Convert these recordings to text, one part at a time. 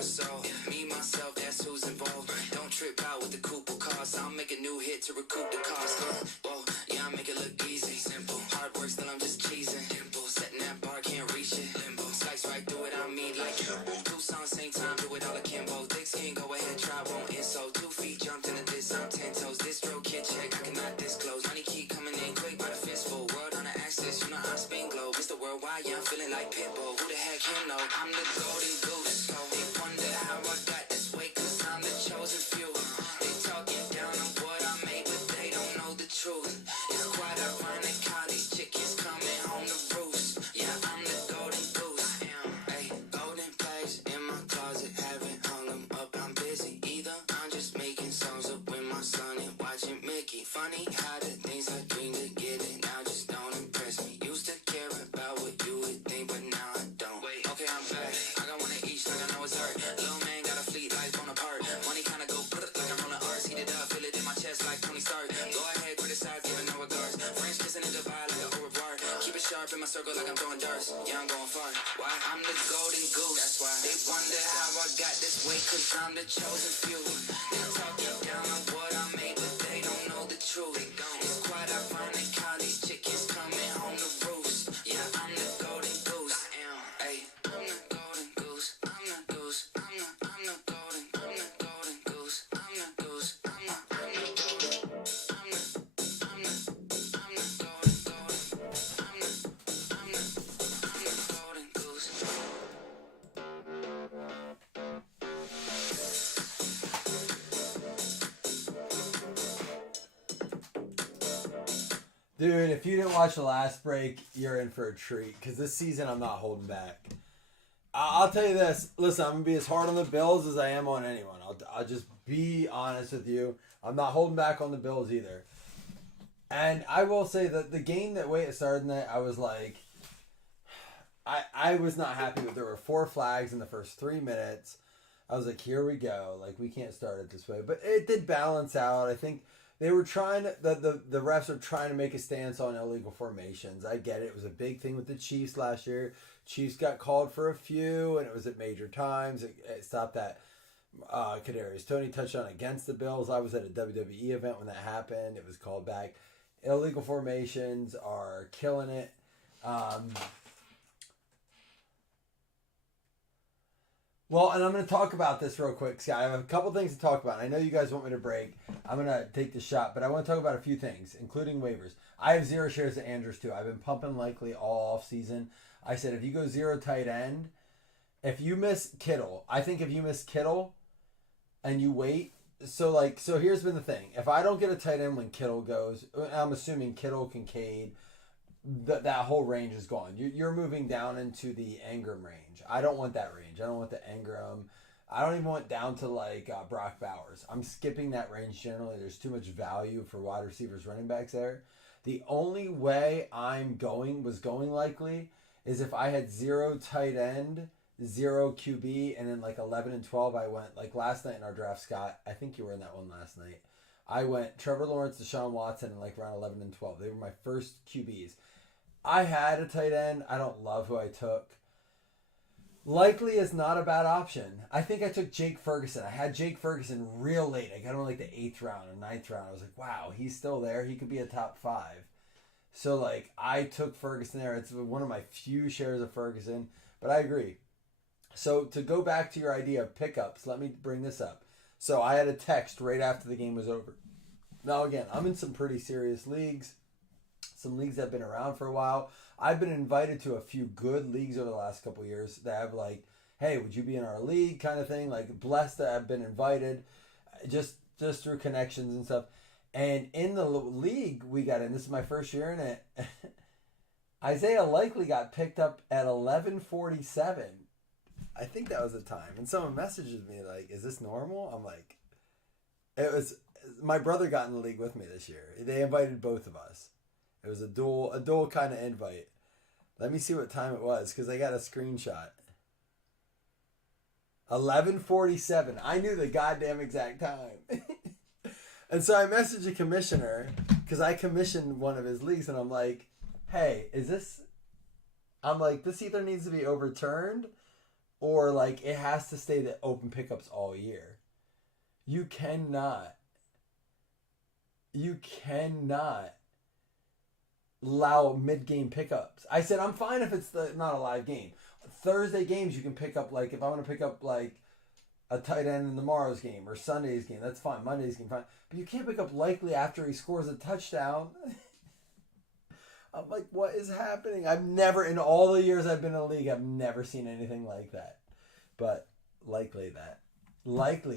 So, me, myself, that's who's involved. Don't trip out with the couple cost. I'll make a new hit to recoup the cost. Whoa, yeah, I make it look easy. Simple. Hard work, still I'm just cheesing. Dimple. Setting that bar, can't reach it. Limbo. Slice right through it, I mean like two songs, same time, do it all akimbo. Thick skin, go ahead, try, won't insult. 2 feet jumped into this, I'm 10 toes. This drill kid check, I cannot disclose. Money keep coming in quick by the fistful. World on the axis, you know I spin globe. Mr. Worldwide, yeah, I'm feeling like Pitbull. Who the heck you know? I'm the golden goose. They wonder how I got this way, cause I'm the chosen few. They talking down on what I made, but they don't know the truth. It's quite ironic how these chickens coming home to roost. Yeah, I'm the golden goose. Hey, golden plays in my closet, haven't hung them up, I'm busy. Either I'm just making songs up with my son and watching Mickey. Funny how the things I dream to get it now just don't impress me. Used to care about what you would think, but now I don't. Wait, okay, I'm back. I got one of each, like I know it's hurt. Little man got a fleet like Bonaparte. Money kinda go like I'm rolling R's. Heat it up, feel it in my chest like Tony Stark. Go ahead, criticize, giving no regards. French kissing in Dubai like an au revoir. Keep it sharp in my circle like I'm throwing darts. Yeah, I'm going far. Why? I'm the golden goose. That's why they wonder how I got this way, cause I'm the chosen few. They talking down on what I made, but they don't know the truth. It's quite ironic how these chickens coming home to roost. Yeah, I'm the golden goose. Hey, I'm the golden goose. I'm the goose. I'm the golden. I'm the golden goose. I'm the goose. I'm the golden. I'm the golden golden. I'm the golden goose. Dude, if you didn't watch the last break, you're in for a treat. Because this season, I'm not holding back. I'll tell you this. Listen, I'm going to be as hard on the Bills as I am on anyone. I'll just be honest with you. I'm not holding back on the Bills either. And I will say that the game that way it started tonight, I was like, I was not happy with. There were 4 flags in the first 3 minutes. I was like, here we go. Like, we can't start it this way. But it did balance out. I think they were trying to, the refs are trying to make a stance on illegal formations. I get it. It was a big thing with the Chiefs last year. Chiefs got called for a few, and it was at major times. It stopped that Kadarius Toney touchdown against the Bills. I was at a WWE event when that happened. It was called back. Illegal formations are killing it. Well, and I'm going to talk about this real quick, Scott. I have a couple things to talk about. I know you guys want me to break. I'm going to take the shot, but I want to talk about a few things, including waivers. I have 0 shares of Andrews, too. I've been pumping Likely all off season. I said, if you go 0 tight end, if you miss Kittle, I think if you miss Kittle and you wait, so here's been the thing. If I don't get a tight end when Kittle goes, I'm assuming Kittle, Kincaid, that whole range is gone. You're moving down into the Engram range. I don't want that range. I don't want the Engram. I don't even want down to Brock Bowers. I'm skipping that range generally. There's too much value for wide receivers, running backs there. The only way I'm going Likely is if I had 0 tight end, 0 QB, and then 11 and 12 I went, last night in our draft, Scott, I think you were in that one last night. I went Trevor Lawrence, Deshaun Watson, and round 11 and 12. They were my first QBs. I had a tight end. I don't love who I took. Likely is not a bad option. I think I took Jake Ferguson. I had Jake Ferguson real late. I got him the 8th round or 9th round. I was like, wow, he's still there. He could be a top 5. So, I took Ferguson there. It's one of my few shares of Ferguson. But I agree. So, to go back to your idea of pickups, let me bring this up. So, I had a text right after the game was over. Now, again, I'm in some pretty serious leagues. Some leagues that have been around for a while. I've been invited to a few good leagues over the last couple of years that have hey, would you be in our league kind of thing? Blessed that I've been invited just through connections and stuff. And in the league we got in, this is my first year in it, Isaiah Likely got picked up at 11:47. I think that was the time. And someone messages me is this normal? I'm like, it was, my brother got in the league with me this year. They invited both of us. It was a dual kind of invite. Let me see what time it was because I got a screenshot. 11:47. I knew the goddamn exact time. And so I messaged the commissioner because I commissioned one of his leagues and I'm like, hey, this either needs to be overturned or like it has to stay the open pickups all year. You cannot allow mid-game pickups. I said I'm fine if it's not a live game. Thursday games you can pick up, like if I want to pick up like a tight end in tomorrow's game or Sunday's game, that's fine. Monday's game, fine. But you can't pick up likely after he scores a touchdown. I'm like, what is happening? I've never, in all the years I've been in the league, I've never seen anything like that. But likely,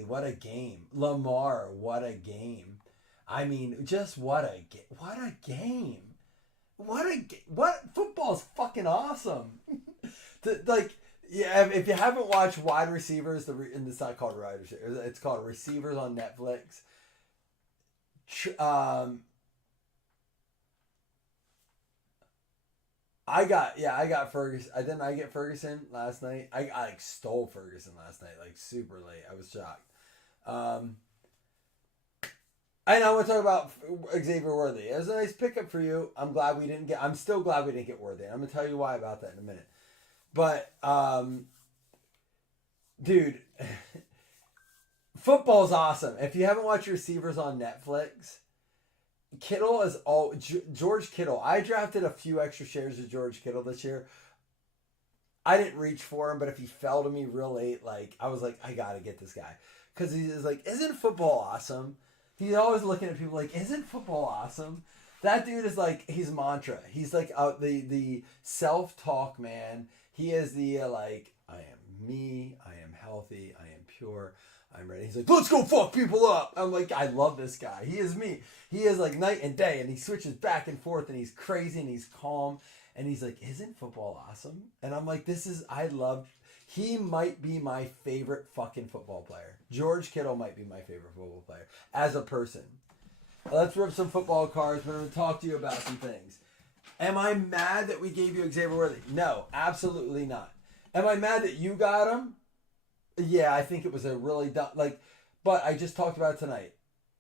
what a game. Lamar, what a game. I mean, just what a game. What football's fucking awesome. Yeah, if you haven't watched Wide Receivers, and it's not called Wide Receivers, it's called Receivers on Netflix. I got Ferguson. I get Ferguson last night. I like stole Ferguson last night, like super late. I was shocked. I know we're talking about Xavier Worthy. It was a nice pickup for you. I'm still glad we didn't get Worthy. I'm gonna tell you why about that in a minute. But dude, football's awesome. If you haven't watched Receivers on Netflix, Kittle is George Kittle. I drafted a few extra shares of George Kittle this year. I didn't reach for him, but if he fell to me real late, like I was like, I gotta get this guy because he's like, isn't football awesome? He's always looking at people like, isn't football awesome? That dude is like his mantra. He's like the self-talk man. He is the like, I am me. I am healthy. I am pure. I'm ready. He's like, let's go fuck people up. I'm like, I love this guy. He is me. He is like night and day, and he switches back and forth, and he's crazy, and he's calm, and he's like, isn't football awesome? And I'm like, he might be my favorite fucking football player. George Kittle might be my favorite football player as a person. Let's rip some football cards. We're going to talk to you about some things. Am I mad that we gave you Xavier Worthy? No, absolutely not. Am I mad that you got him? Yeah, I think it was a really dumb, but I just talked about it tonight.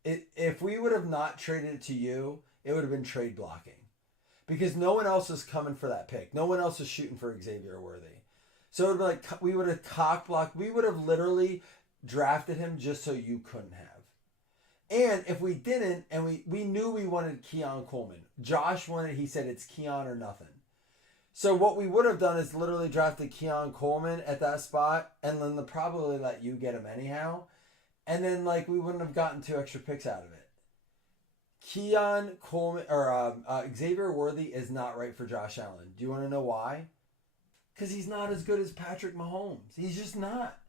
If we would have not traded it to you, it would have been trade blocking. Because no one else is coming for that pick. No one else is shooting for Xavier Worthy. So it would be like, we would have cock blocked. We would have literally drafted him just so you couldn't have. And if we didn't, and we knew we wanted Keon Coleman. Josh wanted, he said it's Keon or nothing. So what we would have done is literally drafted Keon Coleman at that spot, and then they'll probably let you get him anyhow. And then we wouldn't have gotten 2 extra picks out of it. Keon Coleman or Xavier Worthy is not right for Josh Allen. Do you want to know why? Because he's not as good as Patrick Mahomes. He's just not.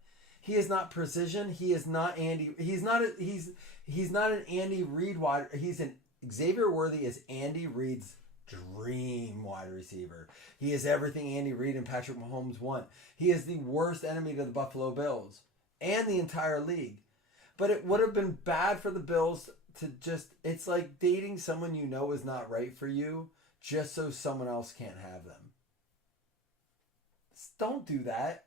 He is not precision. He is not Andy. He's not an Andy Reid wide. Xavier Worthy is Andy Reid's dream wide receiver. He is everything Andy Reid and Patrick Mahomes want. He is the worst enemy to the Buffalo Bills and the entire league. But it would have been bad for the Bills to it's like dating someone you know is not right for you just so someone else can't have them. Don't do that.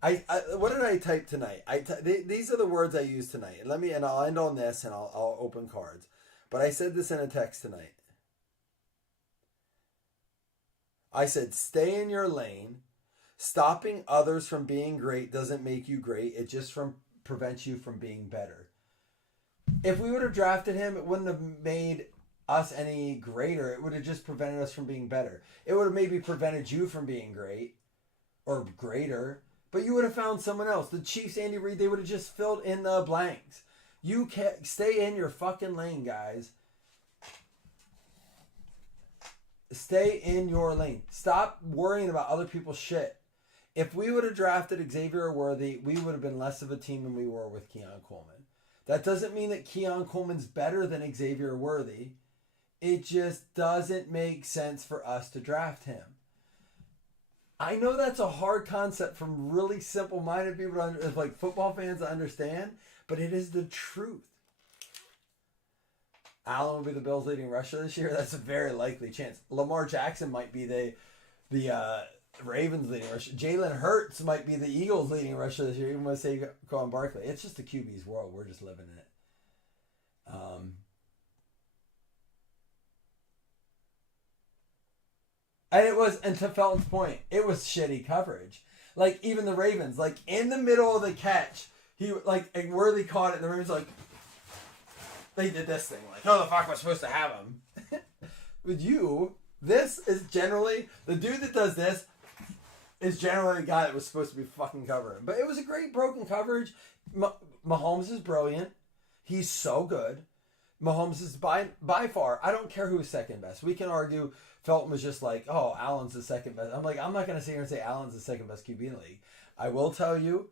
What did I type tonight? These are the words I used tonight. And I'll end on this and I'll open cards. But I said this in a text tonight. I said, stay in your lane. Stopping others from being great doesn't make you great. It just prevents you from being better. If we would have drafted him, it wouldn't have made us any greater. It would have just prevented us from being better. It would have maybe prevented you from being great or greater. But you would have found someone else. The Chiefs, Andy Reid, they would have just filled in the blanks. You can't stay in your fucking lane, guys. Stay in your lane. Stop worrying about other people's shit. If we would have drafted Xavier Worthy, we would have been less of a team than we were with Keon Coleman. That doesn't mean that Keon Coleman's better than Xavier Worthy. It just doesn't make sense for us to draft him. I know that's a hard concept from really simple-minded people, like football fans, to understand, but it is the truth. Allen will be the Bills' leading rusher this year. That's a very likely chance. Lamar Jackson might be the Ravens' leading rusher. Jalen Hurts might be the Eagles' leading rusher this year, even when I say Saquon Barkley. It's just the QB's world. We're just living in it. And to Felton's point, it was shitty coverage. Like even the Ravens, like in the middle of the catch, he like and Worthy caught it, and the Ravens like they did this thing, like, oh, the fuck was supposed to have him. With you, this is generally the dude that does this is generally the guy that was supposed to be fucking covering. But it was a great broken coverage. Mahomes is brilliant. He's so good. Mahomes is by far, I don't care who's second best. We can argue Felton was just like, oh, Allen's the second best. I'm like, I'm not going to sit here and say Allen's the second best QB in the league. I will tell you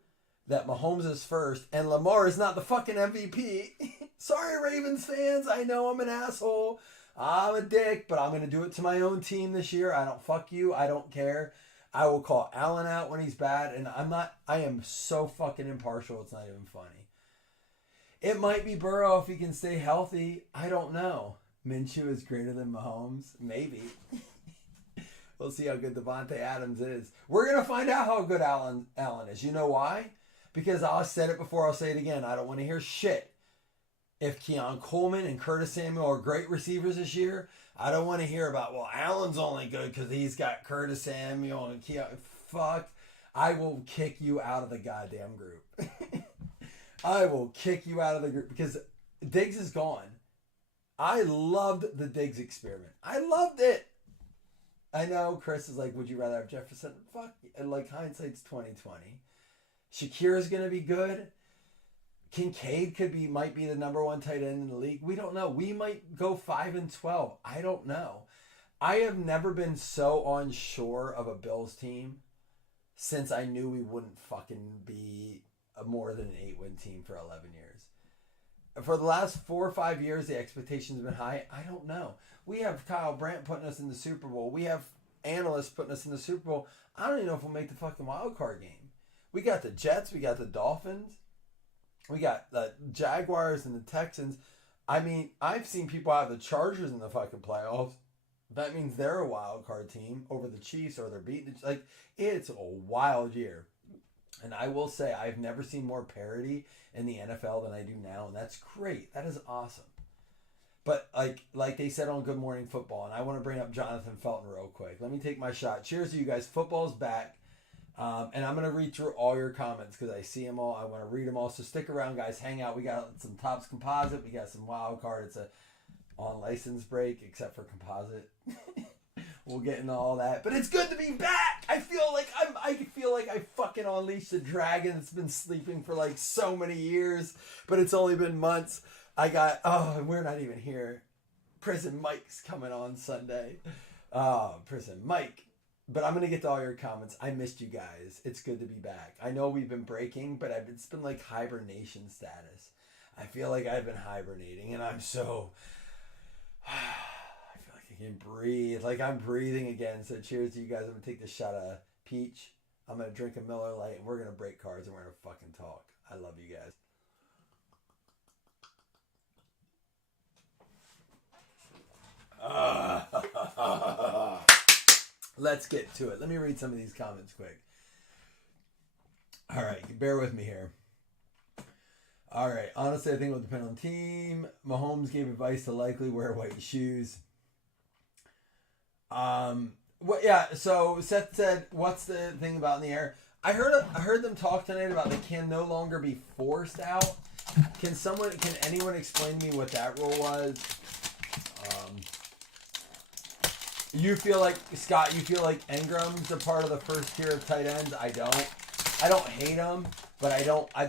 that Mahomes is first and Lamar is not the fucking MVP. Sorry, Ravens fans. I know I'm an asshole. I'm a dick, but I'm going to do it to my own team this year. I don't fuck you. I don't care. I will call Allen out when he's bad, and I am so fucking impartial, it's not even funny. It might be Burrow if he can stay healthy. I don't know. Minshew is greater than Mahomes? Maybe. We'll see how good Devontae Adams is. We're going to find out how good Allen is. You know why? Because I said it before, I'll say it again. I don't want to hear shit. If Keon Coleman and Curtis Samuel are great receivers this year, I don't want to hear about, well, Allen's only good because he's got Curtis Samuel and Keon. Fuck. I will kick you out of the goddamn group. I will kick you out of the group because Diggs is gone. I loved the Diggs experiment. I loved it. I know Chris is like, would you rather have Jefferson? Fuck. And like hindsight's 2020. Shakira's going to be good. Kincaid might be the number one tight end in the league. We don't know. We might go 5-12. I don't know. I have never been so unsure of a Bills team since I knew we wouldn't fucking be more than an 8-win team for 11 years. For the last 4 or 5 years, the expectations have been high. I don't know. We have Kyle Brandt putting us in the Super Bowl. We have analysts putting us in the Super Bowl. I don't even know if we'll make the fucking wild card game. We got the Jets. We got the Dolphins. We got the Jaguars and the Texans. I mean, I've seen people have the Chargers in the fucking playoffs. That means they're a wild card team over the Chiefs or they're beating. Like, it's a wild year. And I will say, I've never seen more parity in the NFL than I do now. And that's great. That is awesome. But like they said on Good Morning Football, and I want to bring up Jonathan Felton real quick. Let me take my shot. Cheers to you guys. Football's back. And I'm going to read through all your comments because I see them all. I want to read them all. So stick around, guys. Hang out. We got some Topps Composite. We got some Wild Card. It's a on license break, except for Composite. We'll get into all that. But it's good to be back. I feel like I fucking unleashed a dragon that's been sleeping for like so many years. But it's only been months. We're not even here. Prison Mike's coming on Sunday. Prison Mike. But I'm going to get to all your comments. I missed you guys. It's good to be back. I know we've been breaking, but it's been like hibernation status. I feel like I've been hibernating, and I'm so... I feel like I can breathe. Like I'm breathing again. So cheers to you guys. I'm going to take this shot of peach. I'm going to drink a Miller Lite, and we're going to break cards, and we're going to fucking talk. I love you guys. Let's get to it. Let me read some of these comments quick. All right, bear with me here. All right, honestly, I think it will depend on the team. Mahomes gave advice to likely wear white shoes. So Seth said, what's the thing about in the air? I heard them talk tonight about they can no longer be forced out. Can anyone explain to me what that rule was? You feel like, Scott, Ingram's a part of the first tier of tight ends? I don't hate him, but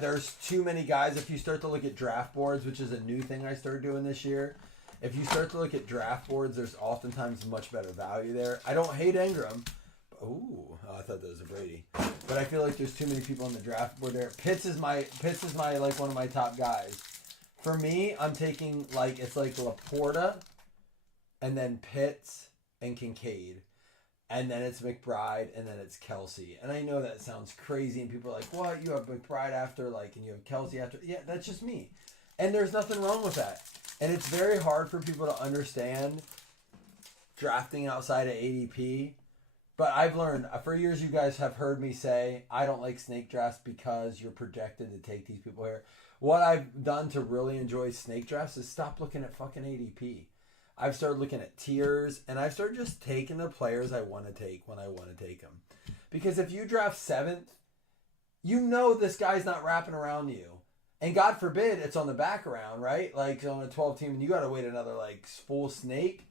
there's too many guys. If you start to look at draft boards, which is a new thing I started doing this year, if you start to look at draft boards, there's oftentimes much better value there. I don't hate Ingram. I thought that was a Brady. But I feel like there's too many people on the draft board there. Pitts is my like one of my top guys. For me, I'm taking it's like Laporta and then Pitts and Kincaid, and then it's McBride, and then it's Kelsey. And I know that sounds crazy, and people are like, what? You have McBride after, and you have Kelsey after? Yeah, that's just me. And there's nothing wrong with that. And it's very hard for people to understand drafting outside of ADP. But I've learned, for years you guys have heard me say, I don't like snake drafts because you're projected to take these people here. What I've done to really enjoy snake drafts is stop looking at fucking ADP. I've started looking at tiers, and I've started just taking the players I want to take when I want to take them. Because if you draft 7th, you know this guy's not wrapping around you. And God forbid it's on the back round, right? Like on a 12 team and you got to wait another like full snake.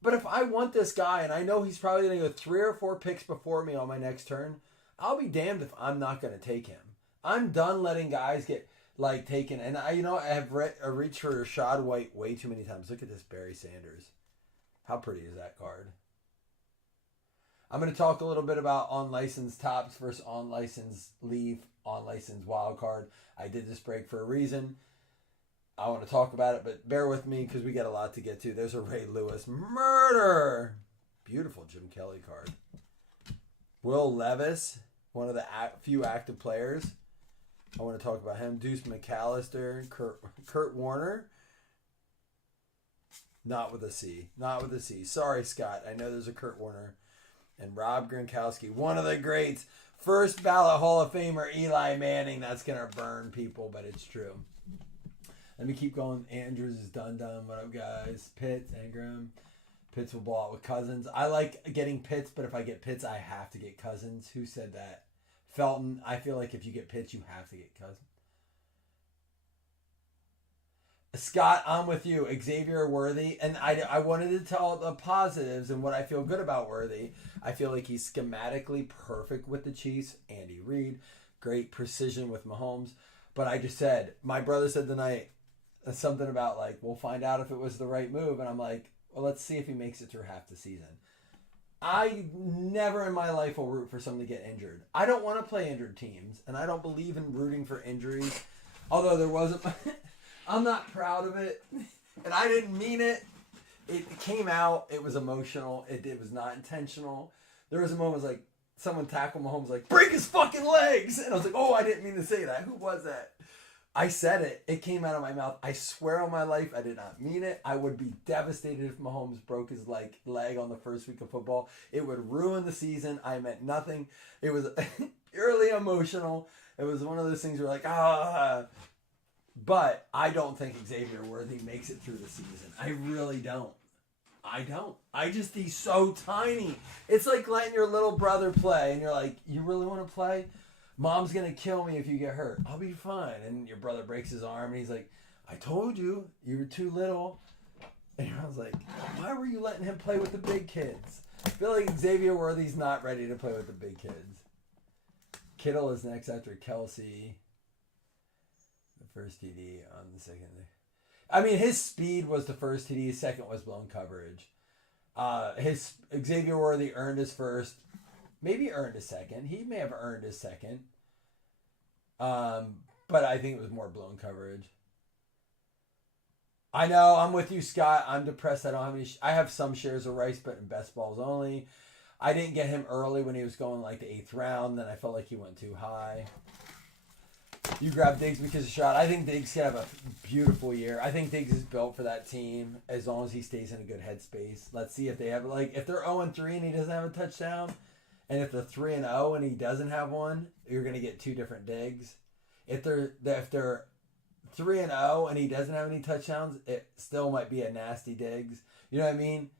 But if I want this guy and I know he's probably going to go 3 or 4 picks before me on my next turn, I'll be damned if I'm not going to take him. I'm done letting guys get like taken. And I have reached for Rashad White way too many times. Look at this Barry Sanders. How pretty is that card? I'm going to talk a little bit about unlicensed tops versus unlicensed leave, unlicensed wild card. I did this break for a reason. I want to talk about it, but bear with me because we got a lot to get to. There's a Ray Lewis murder. Beautiful Jim Kelly card. Will Levis, one of the few active players. I want to talk about him. Deuce McAllister, Kurt Warner. Not with a C. Not with a C. Sorry, Scott. I know there's a Kurt Warner. And Rob Gronkowski, one of the greats. First ballot Hall of Famer, Eli Manning. That's going to burn people, but it's true. Let me keep going. Andrews is done. What up, guys? Pitts, Ingram. Pitts will ball out with Cousins. I like getting Pitts, but if I get Pitts, I have to get Cousins. Who said that? Felton. I feel like if you get Pitts, you have to get Cousins. Scott, I'm with you. Xavier Worthy. And I wanted to tell the positives and what I feel good about Worthy. I feel like he's schematically perfect with the Chiefs. Andy Reid. Great precision with Mahomes. But I just said, my brother said tonight something about like, we'll find out if it was the right move. And I'm like, well, let's see if he makes it through half the season. I never in my life will root for someone to get injured. I don't want to play injured teams. And I don't believe in rooting for injuries. Although there wasn't... I'm not proud of it, and I didn't mean it. It came out. It was emotional. It was not intentional. There was a moment like someone tackled Mahomes, like break his fucking legs, and I was like, oh, I didn't mean to say that. Who was that? I said it. It came out of my mouth. I swear on my life, I did not mean it. I would be devastated if Mahomes broke his leg on the first week of football. It would ruin the season. I meant nothing. It was purely emotional. It was one of those things where like, But I don't think Xavier Worthy makes it through the season. I really don't. I don't. He's so tiny. It's like letting your little brother play and you're like, you really want to play? Mom's going to kill me if you get hurt. I'll be fine. And your brother breaks his arm and he's like, I told you, you were too little. And I was like, why were you letting him play with the big kids? I feel like Xavier Worthy's not ready to play with the big kids. Kittle is next after Kelsey. First TD on the second. I mean, his speed was the first TD. His second was blown coverage. His Xavier Worthy earned his first. Maybe earned his second. He may have earned his second. But I think it was more blown coverage. I know. I'm with you, Scott. I'm depressed. I don't have any. I have some shares of Rice, but in best balls only. I didn't get him early when he was going like the 8th round. Then I felt like he went too high. You grabbed Diggs because of shot. I think Diggs can have a beautiful year. I think Diggs is built for that team as long as he stays in a good headspace. Let's see if they have if they're 0-3 and he doesn't have a touchdown, and if they're 3-0 and he doesn't have one, you're gonna get 2 different Diggs. If they're 3-0 and he doesn't have any touchdowns, it still might be a nasty Diggs. You know what I mean?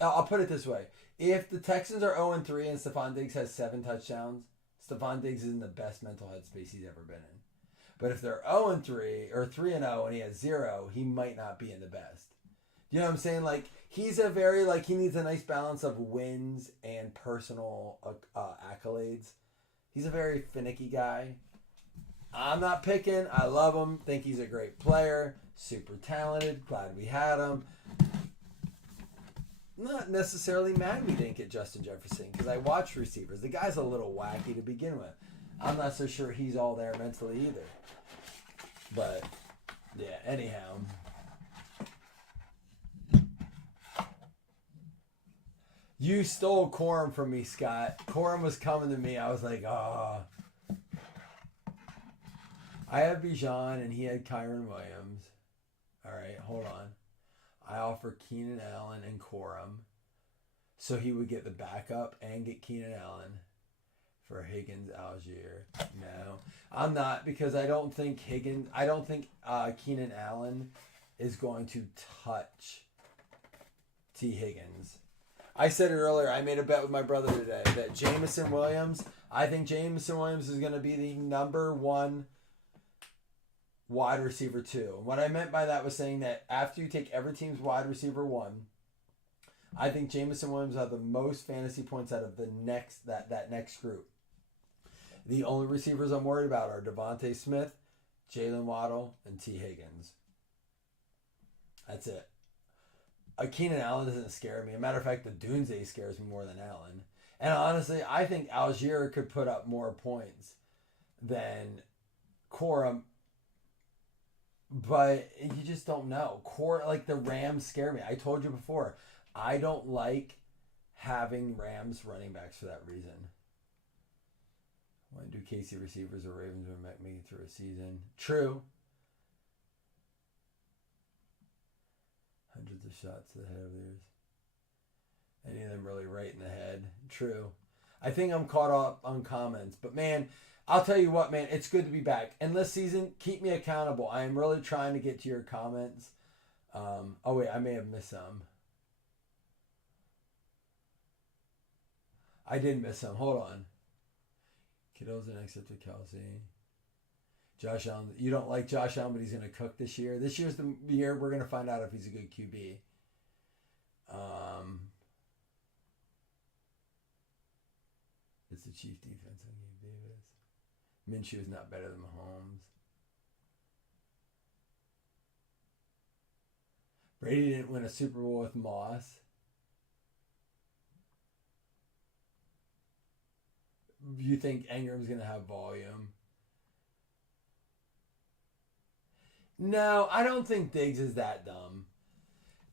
I'll put it this way: if the Texans are 0-3 and Stephon Diggs has 7 touchdowns. Stephon Diggs is in the best mental headspace he's ever been in. But if they're 0-3 or 3-0 and he has 0, he might not be in the best. You know what I'm saying? Like, he's a very, he needs a nice balance of wins and personal accolades. He's a very finicky guy. I'm not picking. I love him. Think he's a great player. Super talented. Glad we had him. Not necessarily mad we didn't get Justin Jefferson because I watched receivers. The guy's a little wacky to begin with. I'm not so sure he's all there mentally either. But, yeah, anyhow. You stole Corum from me, Scott. Corum was coming to me. I was like, oh. I have Bijan and he had Kyron Williams. All right, hold on. I offer Keenan Allen and Corum. So he would get the backup and get Keenan Allen for Higgins, Algier. No, I'm not, because I don't think Keenan Allen is going to touch T. Higgins. I said it earlier. I made a bet with my brother today that Jameson Williams. I think Jameson Williams is going to be the number one wide receiver 2. And what I meant by that was saying that after you take every team's wide receiver 1, I think Jameson Williams will have the most fantasy points out of the next that next group. The only receivers I'm worried about are Devontae Smith, Jalen Waddle, and T. Higgins. That's it. Keenan Allen doesn't scare me. As a matter of fact, the Doomsday scares me more than Allen. And honestly, I think Algier could put up more points than Corum. But you just don't know. Like the Rams scare me. I told you before, I don't like having Rams running backs for that reason. Why do KC receivers or Ravens make it through a season? True. Hundreds of shots to the head of theirs. Any of them really right in the head? True. I think I'm caught up on comments. But man, I'll tell you what, man, it's good to be back. And this season, keep me accountable. I am really trying to get to your comments. Oh wait, I may have missed some. I did miss some. Hold on. Kittle's an exit to Kelsey. Josh Allen. You don't like Josh Allen, but he's going to cook this year. This year's the year we're going to find out if he's a good QB. It's the Chief defense on Gabe Davis. Minshew is not better than Mahomes. Brady didn't win a Super Bowl with Moss. You think Ingram's going to have volume? No, I don't think Diggs is that dumb.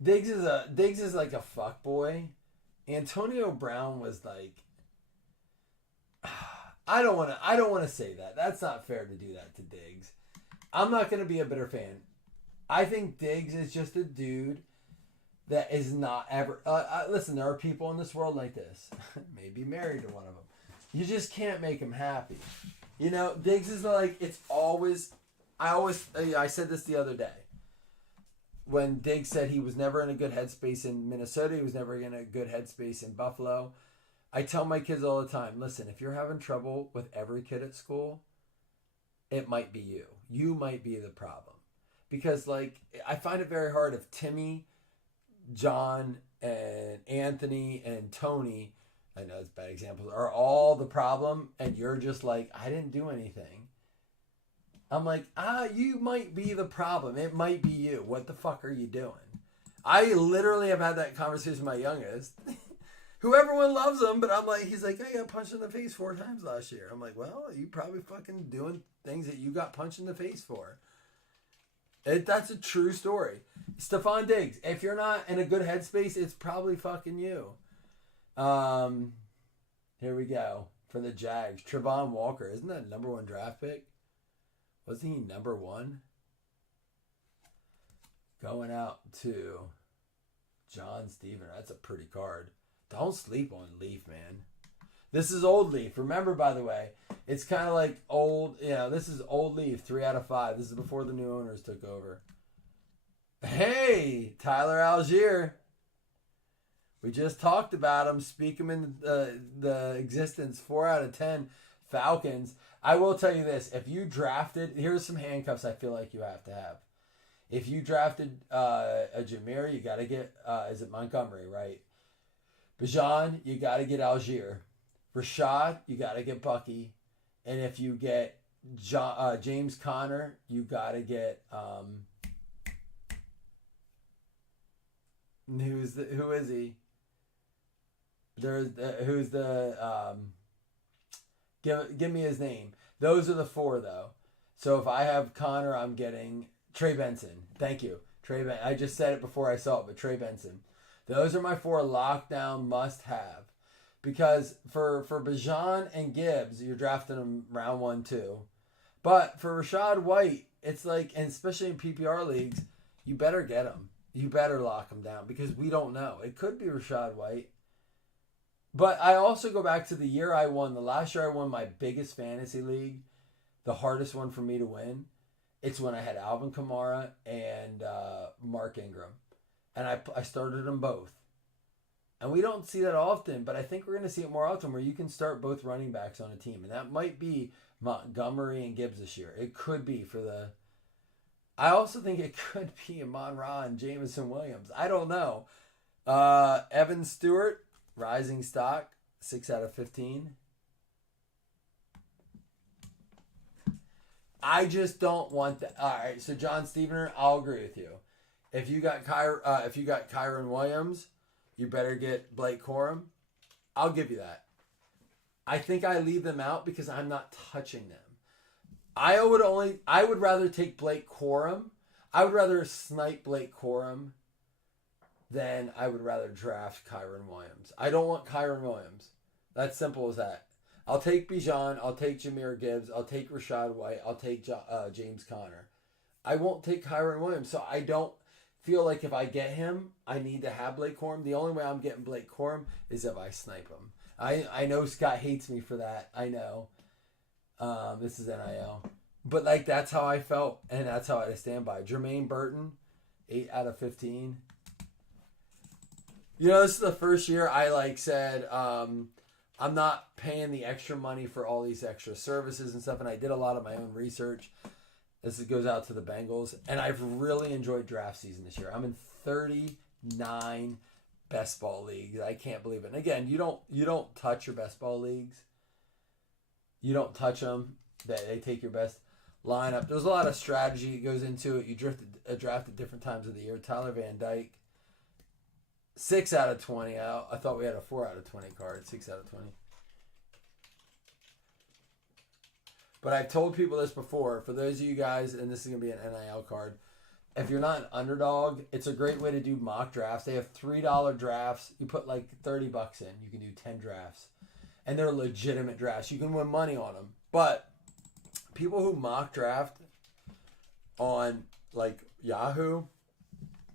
Diggs is like a fuckboy. Antonio Brown was like, I don't want to say that. That's not fair to do that to Diggs. I'm not going to be a bitter fan. I think Diggs is just a dude that is not ever. Listen, there are people in this world like this. Maybe married to one of them. You just can't make him happy. You know, Diggs is like, it's always. I said this the other day. When Diggs said he was never in a good headspace in Minnesota, he was never in a good headspace in Buffalo. I tell my kids all the time, listen, if you're having trouble with every kid at school, it might be you. You might be the problem. Because, like, I find it very hard if Timmy, John, and Anthony, and Tony, I know it's bad examples, are all the problem, and you're just like, I didn't do anything. I'm like, you might be the problem. It might be you. What the fuck are you doing? I literally have had that conversation with my youngest. Who everyone loves him, but I'm like, he's like, I got punched in the face 4 times last year. I'm like, well, you probably fucking doing things that you got punched in the face for. That's a true story. Stephon Diggs, if you're not in a good headspace, it's probably fucking you. Here we go. For the Jags. Trevon Walker. Isn't that number 1 draft pick? Wasn't he number 1? Going out to John Steven. That's a pretty card. Don't sleep on Leaf, man. This is old Leaf. Remember, by the way, it's kind of like old, this is old Leaf, 3 out of 5. This is before the new owners took over. Hey, Tyler Algier. We just talked about him. Speak him in the existence. 4 out of 10 Falcons. I will tell you this. If you drafted, here's some handcuffs I feel like you have to have. If you drafted a Jameer, you got to get, is it Montgomery, right? Bijan, you got to get Algier. Rashad, you got to get Bucky. And if you get James Conner, you got to get who is he? Give me his name. Those are the 4 though. So if I have Connor, I'm getting Trey Benson. Thank you. Trey Benson. I just said it before I saw it, but Trey Benson. Those are my 4 lockdown must-have. Because for Bijan and Gibbs, you're drafting them round 1, 2. But for Rachaad White, it's like, and especially in PPR leagues, you better get him. You better lock him down because we don't know. It could be Rachaad White. But I also go back to the year I won. The last year I won my biggest fantasy league, the hardest one for me to win. It's when I had Alvin Kamara and Mark Ingram. And I started them both. And we don't see that often, but I think we're going to see it more often where you can start both running backs on a team. And that might be Montgomery and Gibbs this year. It could be for the... I also think it could be Amon-Ra and Jameson Williams. I don't know. Evan Stewart, rising stock, 6 out of 15. I just don't want that. All right, so John Stevener, I'll agree with you. If you got Kyron Williams, you better get Blake Corum. I'll give you that. I think I leave them out because I'm not touching them. I would rather take Blake Corum. I would rather snipe Blake Corum than I would rather draft Kyron Williams. I don't want Kyron Williams. That's simple as that. I'll take Bijan. I'll take Jahmyr Gibbs. I'll take Rachaad White. I'll take James Conner. I won't take Kyron Williams. So I don't feel like if I get him, I need to have Blake Corum. The only way I'm getting Blake Corum is if I snipe him. I know Scott hates me for that. I know. This is NIL. But like that's how I felt, and that's how I stand by. Jermaine Burton, 8 out of 15. You know, this is the first year I said I'm not paying the extra money for all these extra services and stuff, and I did a lot of my own research. This goes out to the Bengals, and I've really enjoyed draft season this year. I'm in 39 best ball leagues. I can't believe it. And again, you don't touch your best ball leagues. You don't touch them. They take your best lineup. There's a lot of strategy that goes into it. You draft at different times of the year. Tyler Van Dyke, 6 out of 20. I thought we had a 4 out of 20 card. 6 out of 20. But I've told people this before. For those of you guys, and this is going to be an NIL card, if you're not an underdog, it's a great way to do mock drafts. They have $3 drafts. You put like $30 in. You can do 10 drafts. And they're legitimate drafts. You can win money on them. But people who mock draft on like Yahoo,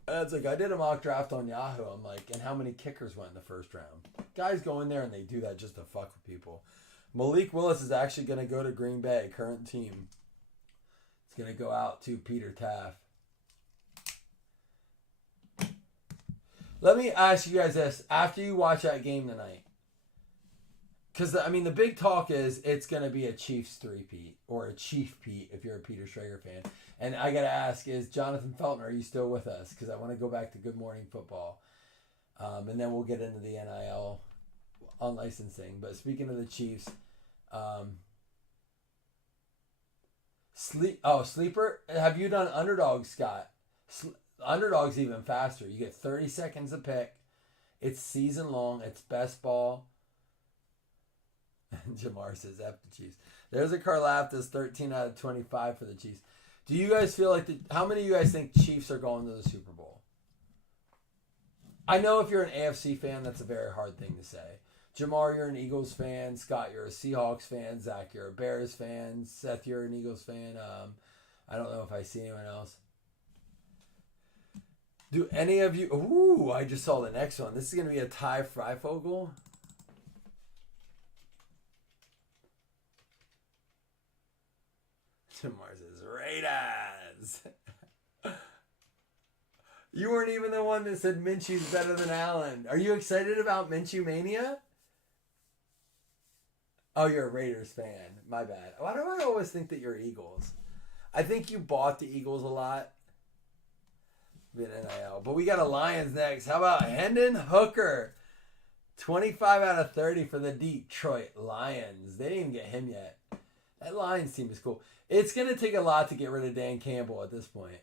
it's like I did a mock draft on Yahoo. I'm like, and how many kickers went in the first round? Guys go in there and they do that just to fuck with people. Malik Willis is actually going to go to Green Bay, current team. It's going to go out to Peter Taft. Let me ask you guys this. After you watch that game tonight, because, I mean, the big talk is it's going to be a Chiefs 3-peat or a Chief-peat if you're a Peter Schrager fan. And I got to ask, is Jonathan Felton, are you still with us? Because I want to go back to Good Morning Football. And then we'll get into the NIL unlicensing. But speaking of the Chiefs, Sleeper, have you done Underdog, Scott? Underdog's even faster. You get 30 seconds to pick. It's season long. It's best ball. Jamar says, F the Chiefs. There's a Karlaftis, 13 out of 25 for the Chiefs. Do you guys feel like, how many of you guys think Chiefs are going to the Super Bowl? I know if you're an AFC fan, that's a very hard thing to say. Jamar, you're an Eagles fan. Scott, you're a Seahawks fan. Zach, you're a Bears fan. Seth, you're an Eagles fan. I don't know if I see anyone else. Do any of you... Ooh, I just saw the next one. This is going to be a Ty Freifogel. Jamar says, Raiders. You weren't even the one that said Minshew's better than Allen. Are you excited about Minshew Mania? Oh, you're a Raiders fan. My bad. Why do I always think that you're Eagles? I think you bought the Eagles a lot. But we got a Lions next. How about Hendon Hooker? 25 out of 30 for the Detroit Lions. They didn't even get him yet. That Lions team is cool. It's going to take a lot to get rid of Dan Campbell at this point.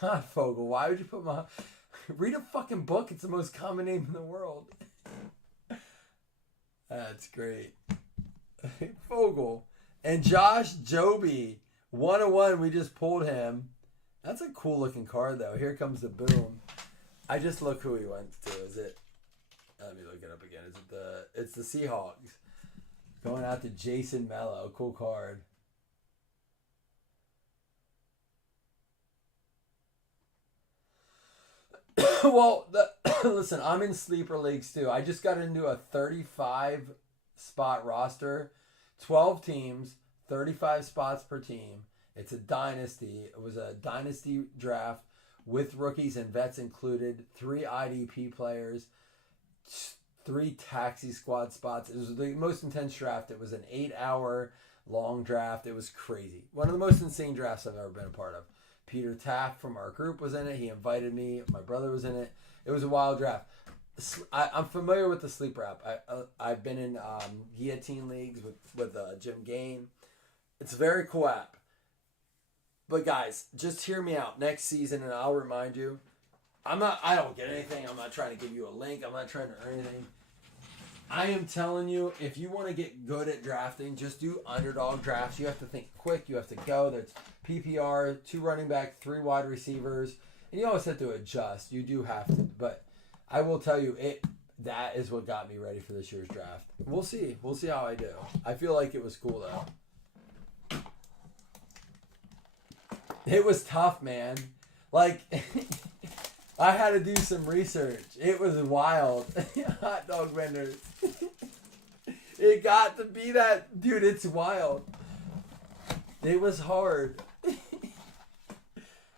God, Fogel, why would you put my... Read a fucking book. It's the most common name in the world. That's great. Fogel. And Josh Joby. 101, we just pulled him. That's a cool looking card, though. Here comes the boom. I just look who he went to. Is it... Let me look it up again. Is it the... It's the Seahawks. Going out to Jason Mello. Cool card. Well, listen, I'm in sleeper leagues too. I just got into a 35 spot roster, 12 teams, 35 spots per team, It's a dynasty. It was a dynasty draft with rookies and vets included, 3 IDP players, 3 taxi squad spots. It was the most intense draft. It was an 8-hour long draft. It was crazy. One of the most insane drafts I've ever been a part of. Peter Taft from our group was in it. He invited me. My brother was in it. It was a wild draft. I'm familiar with the sleep wrap. I've been in guillotine leagues with Jim Gain. It's a very cool app. But guys, just hear me out. Next season, and I'll remind you, I don't get anything. I'm not trying to give you a link. I'm not trying to earn anything. I am telling you, if you want to get good at drafting, just do underdog drafts. You have to think quick. You have to go. There's PPR, 2 running backs, 3 wide receivers. And you always have to adjust. You do have to. But I will tell you, that is what got me ready for this year's draft. We'll see. We'll see how I do. I feel like it was cool, though. It was tough, man. Like, I had to do some research. It was wild. Hot dog vendors. It got to be that. Dude, it's wild. It was hard.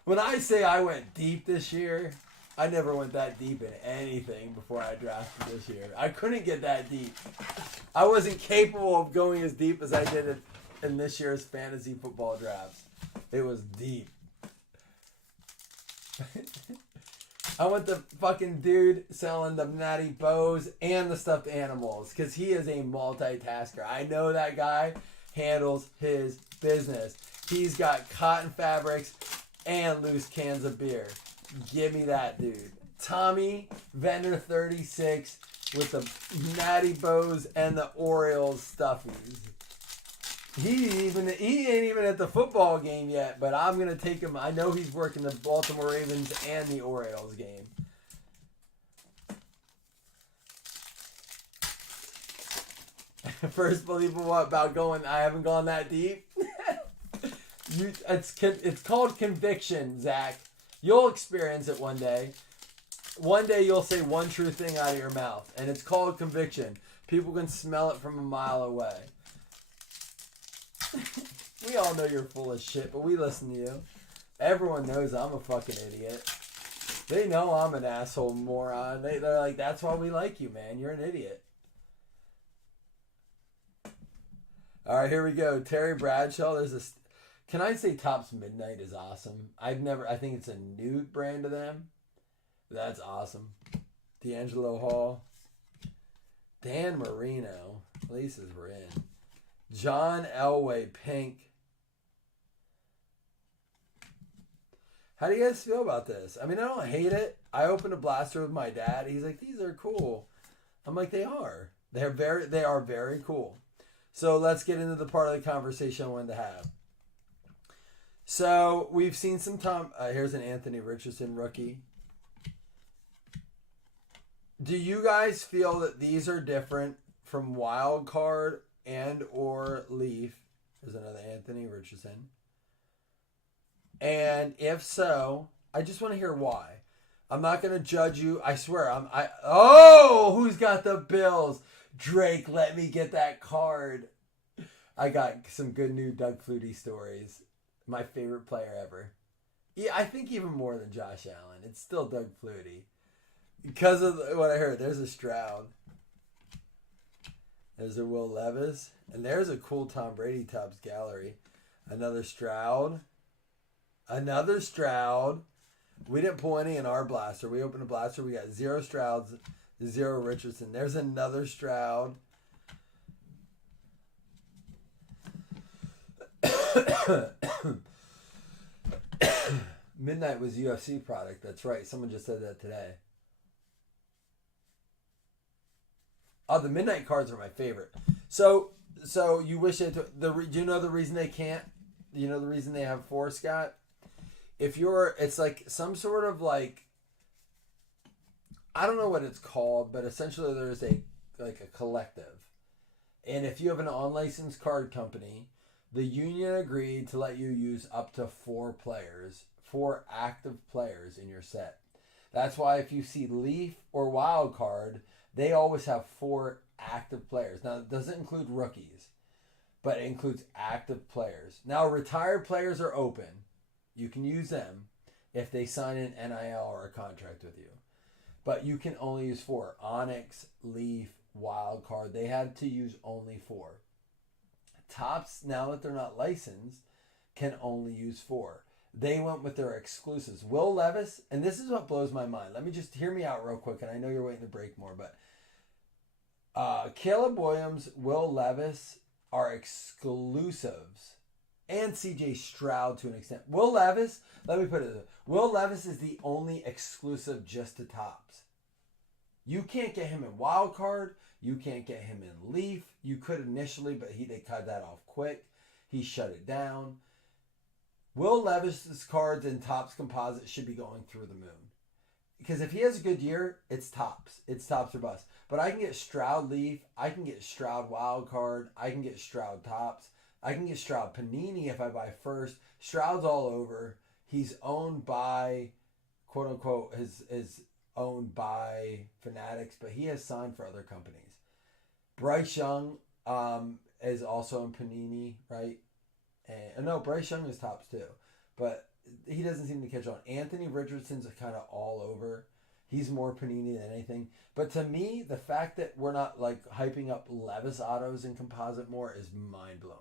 When I say I went deep this year, I never went that deep in anything before I drafted this year. I couldn't get that deep. I wasn't capable of going as deep as I did in this year's fantasy football drafts. It was deep. I want the fucking dude selling the natty bows and the stuffed animals because he is a multitasker. I know that guy handles his business. He's got cotton fabrics and loose cans of beer. Give me that dude. Tommy, vendor 36 with the natty bows and the Orioles stuffies. He ain't even at the football game yet, but I'm going to take him. I know he's working the Baltimore Ravens and the Orioles game. First believable what about going, I haven't gone that deep. It's called conviction, Zach. You'll experience it one day. One day you'll say one true thing out of your mouth, and it's called conviction. People can smell it from a mile away. We all know you're full of shit, but we listen to you. Everyone knows I'm a fucking idiot. They know I'm an asshole moron. They're like, that's why we like you, man. You're an idiot. All right, here we go. Terry Bradshaw. Can I say Topps Midnight is awesome? I think it's a new brand to them. That's awesome. D'Angelo Hall. Dan Marino. Places we're in. John Elway, pink. How do you guys feel about this? I mean, I don't hate it. I opened a blaster with my dad. He's like, these are cool. I'm like, they are. They are very cool. So let's get into the part of the conversation I wanted to have. So we've seen some here's an Anthony Richardson rookie. Do you guys feel that these are different from Wild Card and or Leaf? There's another Anthony Richardson. And if so, I just want to hear why. I'm not going to judge you. I swear. Who's got the Bills? Drake, let me get that card. I got some good new Doug Flutie stories. My favorite player ever. Yeah, I think even more than Josh Allen. It's still Doug Flutie. Because of what I heard. There's a Stroud. There's a Will Levis. And there's a cool Tom Brady Topps gallery. Another Stroud. Another Stroud. We didn't pull any in our blaster. We opened a blaster. We got 0 Strouds, 0 Richardson. There's another Stroud. Midnight was UFC product. That's right. Someone just said that today. Oh, the Midnight cards are my favorite. So you wish they took do you know the reason they can't? You know the reason they have 4, Scott? It's like some sort of like, I don't know what it's called, but essentially there's a collective. And if you have an unlicensed card company, the union agreed to let you use up to 4 active players in your set. That's why if you see Leaf or Wild Card, they always have 4 active players. Now, it doesn't include rookies. but it includes active players. Now, retired players are open. You can use them if they sign an NIL or a contract with you. But you can only use 4. Onyx, Leaf, Wildcard. They had to use only 4. Topps, now that they're not licensed, can only use 4. They went with their exclusives. Will Levis, and this is what blows my mind. Let me just hear me out real quick, and I know you're waiting to break more, but Caleb Williams, Will Levis are exclusives, and CJ Stroud to an extent. Will Levis, let me put it this way. Will Levis is the only exclusive just to Topps. You can't get him in Wild Card. You can't get him in Leaf. You could initially, but they cut that off quick. He shut it down. Will Levis's cards in Topps Composite should be going through the moon. Because if he has a good year, it's Topps. It's Topps or bust. But I can get Stroud Leaf. I can get Stroud Wild Card. I can get Stroud Topps. I can get Stroud Panini if I buy first. Stroud's all over. He's owned by, quote unquote, is owned by Fanatics, but he has signed for other companies. Bryce Young is also in Panini, right? And no, Bryce Young is Topps too, but he doesn't seem to catch on. Anthony Richardson's kind of all over. He's more Panini than anything. But to me, the fact that we're not like hyping up Levis autos in composite more is mind blowing.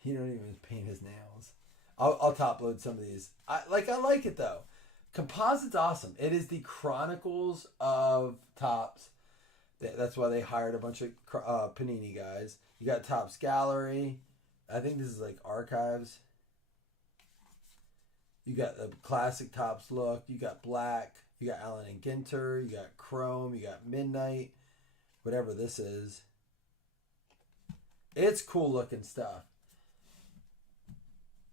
He don't even paint his nails. I'll top load some of these. I like it though. Composite's awesome. It is the Chronicles of Topps. That's why they hired a bunch of Panini guys. You got Topps Gallery. I think this is like Archives. You got the classic Topps look. You got Black. You got Allen and Ginter. You got Chrome. You got Midnight. Whatever this is. It's cool looking stuff.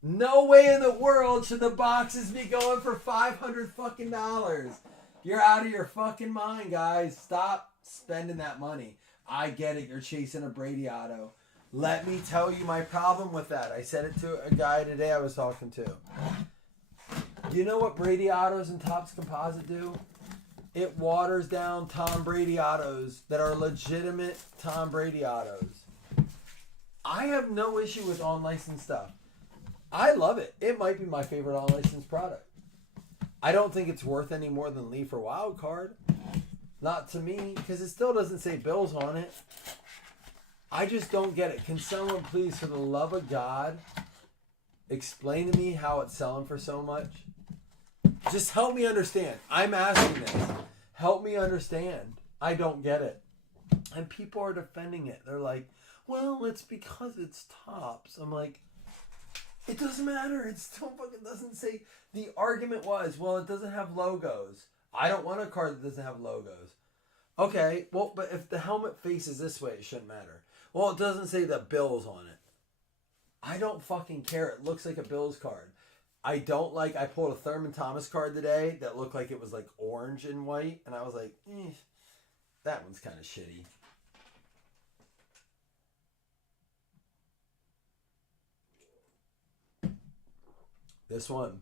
No way in the world should the boxes be going for $500 fucking dollars. You're out of your fucking mind, guys. Stop spending that money. I get it. You're chasing a Brady auto. Let me tell you my problem with that. I said it to a guy today I was talking to. You know what Brady autos and Topps Composite do? It waters down Tom Brady autos that are legitimate Tom Brady autos. I have no issue with unlicensed stuff. I love it. It might be my favorite unlicensed product. I don't think it's worth any more than Leaf or Wild Card. Not to me, because it still doesn't say Bills on it. I just don't get it. Can someone please, for the love of God, explain to me how it's selling for so much? Just help me understand. I'm asking this. Help me understand. I don't get it. And people are defending it. They're like, well, it's because it's Topps. I'm like, it doesn't matter. It still fucking doesn't say. The argument was, well, it doesn't have logos. I don't want a card that doesn't have logos. Okay, well, but if the helmet faces this way, it shouldn't matter. Well, it doesn't say the Bills on it. I don't fucking care. It looks like a Bills card. I pulled a Thurman Thomas card today that looked like it was like orange and white. And I was like, that one's kind of shitty. This one.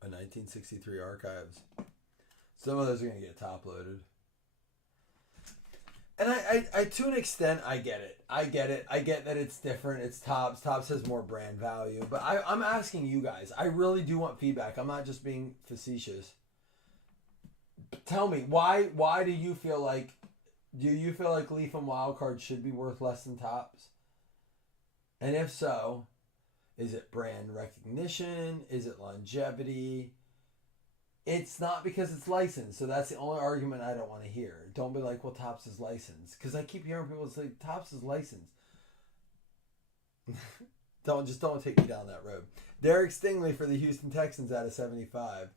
A 1963 Archives. Some of those are going to get top loaded. And I to an extent, I get it. I get that it's different. It's Topps. Topps has more brand value. But I'm asking you guys. I really do want feedback. I'm not just being facetious. Tell me, why do you feel like Leaf and Wildcard should be worth less than Topps? And if so, is it brand recognition? Is it longevity? It's not because it's licensed, so that's the only argument I don't want to hear. Don't be like, well, Topps is licensed. Because I keep hearing people say, Topps is licensed. Don't take me down that road. Derek Stingley for the Houston Texans out of 75.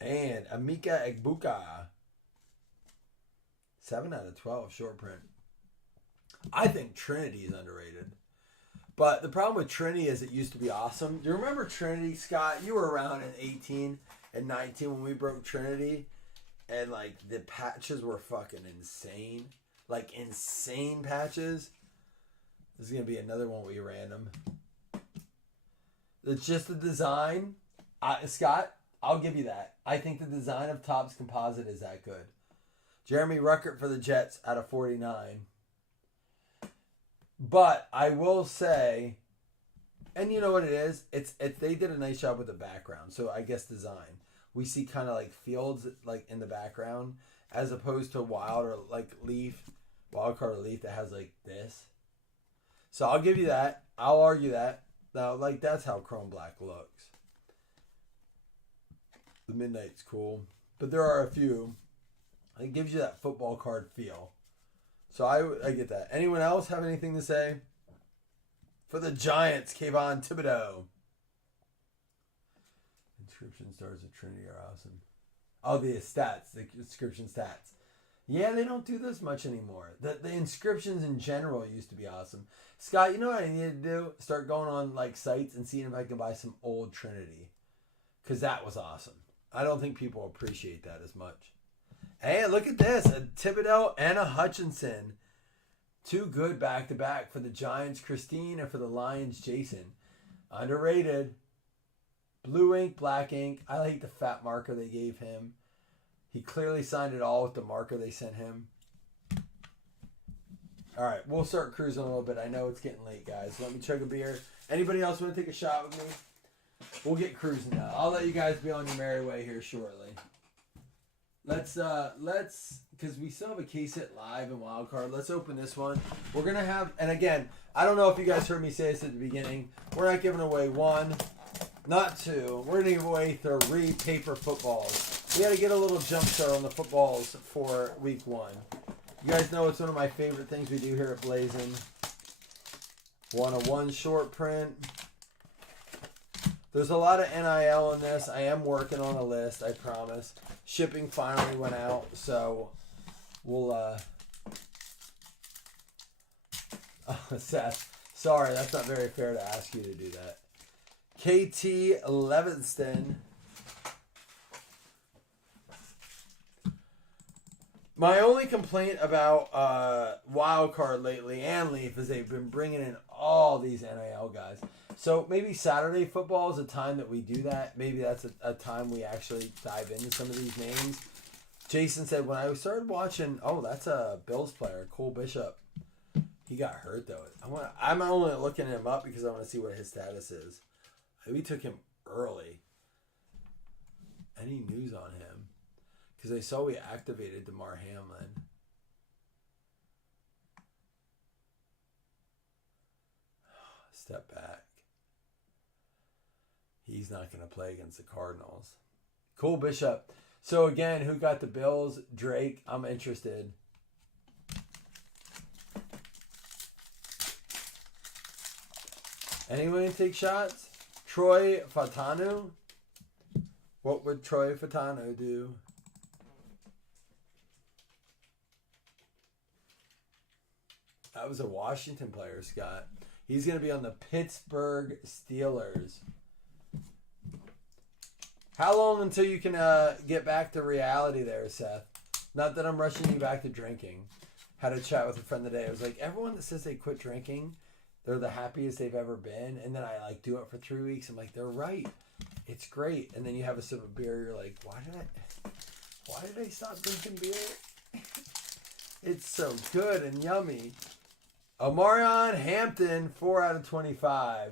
And Emeka Egbuka. 7 out of 12, short print. I think Trinity is underrated. But the problem with Trinity is it used to be awesome. Do you remember Trinity, Scott? You were around in 18 and 19 when we broke Trinity. And, like, the patches were fucking insane. Like, insane patches. This is going to be another one we random. It's just the design. Scott, I'll give you that. I think the design of Topps Composite is that good. Jeremy Ruckert for the Jets out of 49. But I will say, and you know what it is? It's they did a nice job with the background. So I guess design. We see kind of like fields like in the background as opposed to wild or like wild card or leaf that has like this. So I'll give you that. I'll argue that. Now, like that's how Chrome Black looks. The Midnight's cool, but there are a few. It gives you that football card feel. So I get that. Anyone else have anything to say? For the Giants, Kayvon Thibodeau. Inscription stars of Trinity are awesome. Oh, the stats, the inscription stats. Yeah, they don't do this much anymore. The inscriptions in general used to be awesome. Scott, you know what I need to do? Start going on like sites and seeing if I can buy some old Trinity. Because that was awesome. I don't think people appreciate that as much. Hey, look at this. A Thibodeau and a Hutchinson. Two good back-to-back for the Giants, Christine, and for the Lions, Jason. Underrated. Blue ink, black ink. I like the fat marker they gave him. He clearly signed it all with the marker they sent him. All right, we'll start cruising a little bit. I know it's getting late, guys. Let me chug a beer. Anybody else want to take a shot with me? We'll get cruising now. I'll let you guys be on your merry way here shortly. Let's, because we still have a case hit live and wild card. Let's open this one. We're going to have, and again, I don't know if you guys heard me say this at the beginning. We're not giving away one, not two. We're going to give away 3 paper footballs. We got to get a little jump start on the footballs for week 1. You guys know it's one of my favorite things we do here at Blazing. 101 short print. There's a lot of NIL in this. I am working on a list, I promise. Shipping finally went out, so we'll, oh, Seth, sorry, that's not very fair to ask you to do that. KT Levinston. My only complaint about Wild Card lately and Leaf is they've been bringing in all these NIL guys. So maybe Saturday football is a time that we do that. Maybe that's a time we actually dive into some of these names. Jason said, when I started watching, oh, that's a Bills player, Cole Bishop. He got hurt, though. I'm only looking him up because I want to see what his status is. We took him early. Any news on him? Because I saw we activated DeMar Hamlin. Step back. He's not going to play against the Cardinals. Cole Bishop. So again, who got the Bills? Drake. I'm interested. Anyone take shots? Troy Fatanu. What would Troy Fatanu do? That was a Washington player, Scott. He's going to be on the Pittsburgh Steelers. How long until you can get back to reality there, Seth? Not that I'm rushing you back to drinking. Had a chat with a friend today. I was like, everyone that says they quit drinking, they're the happiest they've ever been. And then I do it for 3 weeks. I'm like, they're right. It's great. And then you have a sip of beer. You're like, why did I stop drinking beer? It's so good and yummy. Omarion Hampton, 4 out of 25.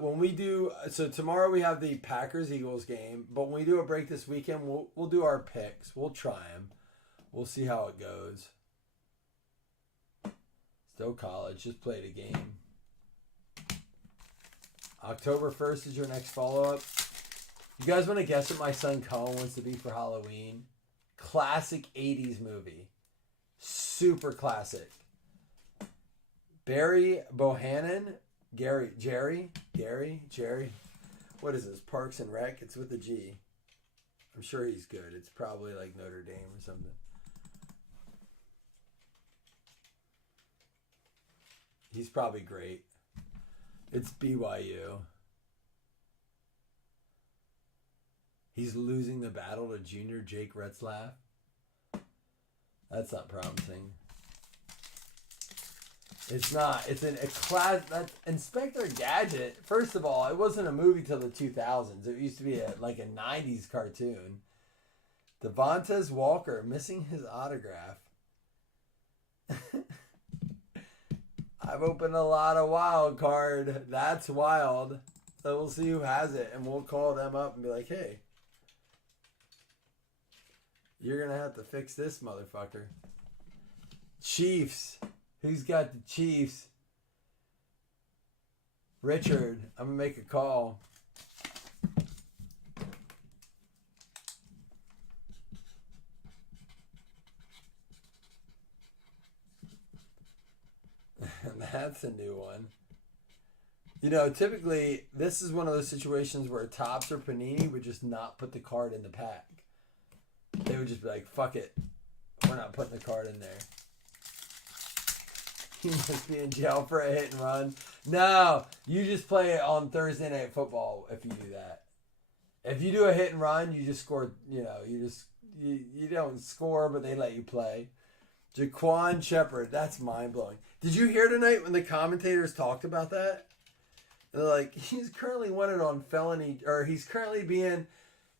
When we do, so tomorrow we have the Packers-Eagles game, but when we do a break this weekend, we'll do our picks. We'll try them. We'll see how it goes. Still college, just played a game. October 1st is your next follow-up. You guys want to guess what my son Colin wants to be for Halloween? Classic 80s movie. Super classic. Barry Bohannon. Jerry. What is this? Parks and Rec? It's with a G. I'm sure he's good. It's probably like Notre Dame or something. He's probably great. It's BYU. He's losing the battle to junior Jake Retzlaff. That's not promising. It's not. It's a class. That's Inspector Gadget. First of all, it wasn't a movie till the 2000s. It used to be like a 90s cartoon. Devontae Walker missing his autograph. I've opened a lot of wild card. That's wild. So we'll see who has it, and we'll call them up and be like, hey, you're going to have to fix this motherfucker. Chiefs. Who's got the Chiefs? Richard. I'm going to make a call. That's a new one. You know, typically, this is one of those situations where Topps or Panini would just not put the card in the pack. They would just be like, fuck it. We're not putting the card in there. He must be in jail for a hit and run. No, you just play it on Thursday Night Football if you do that. If you do a hit and run, you just score, you know, you don't score, but they let you play. Jaquan Shepard, that's mind-blowing. Did you hear tonight when the commentators talked about that? They're like, he's currently wanted on felony, or he's currently being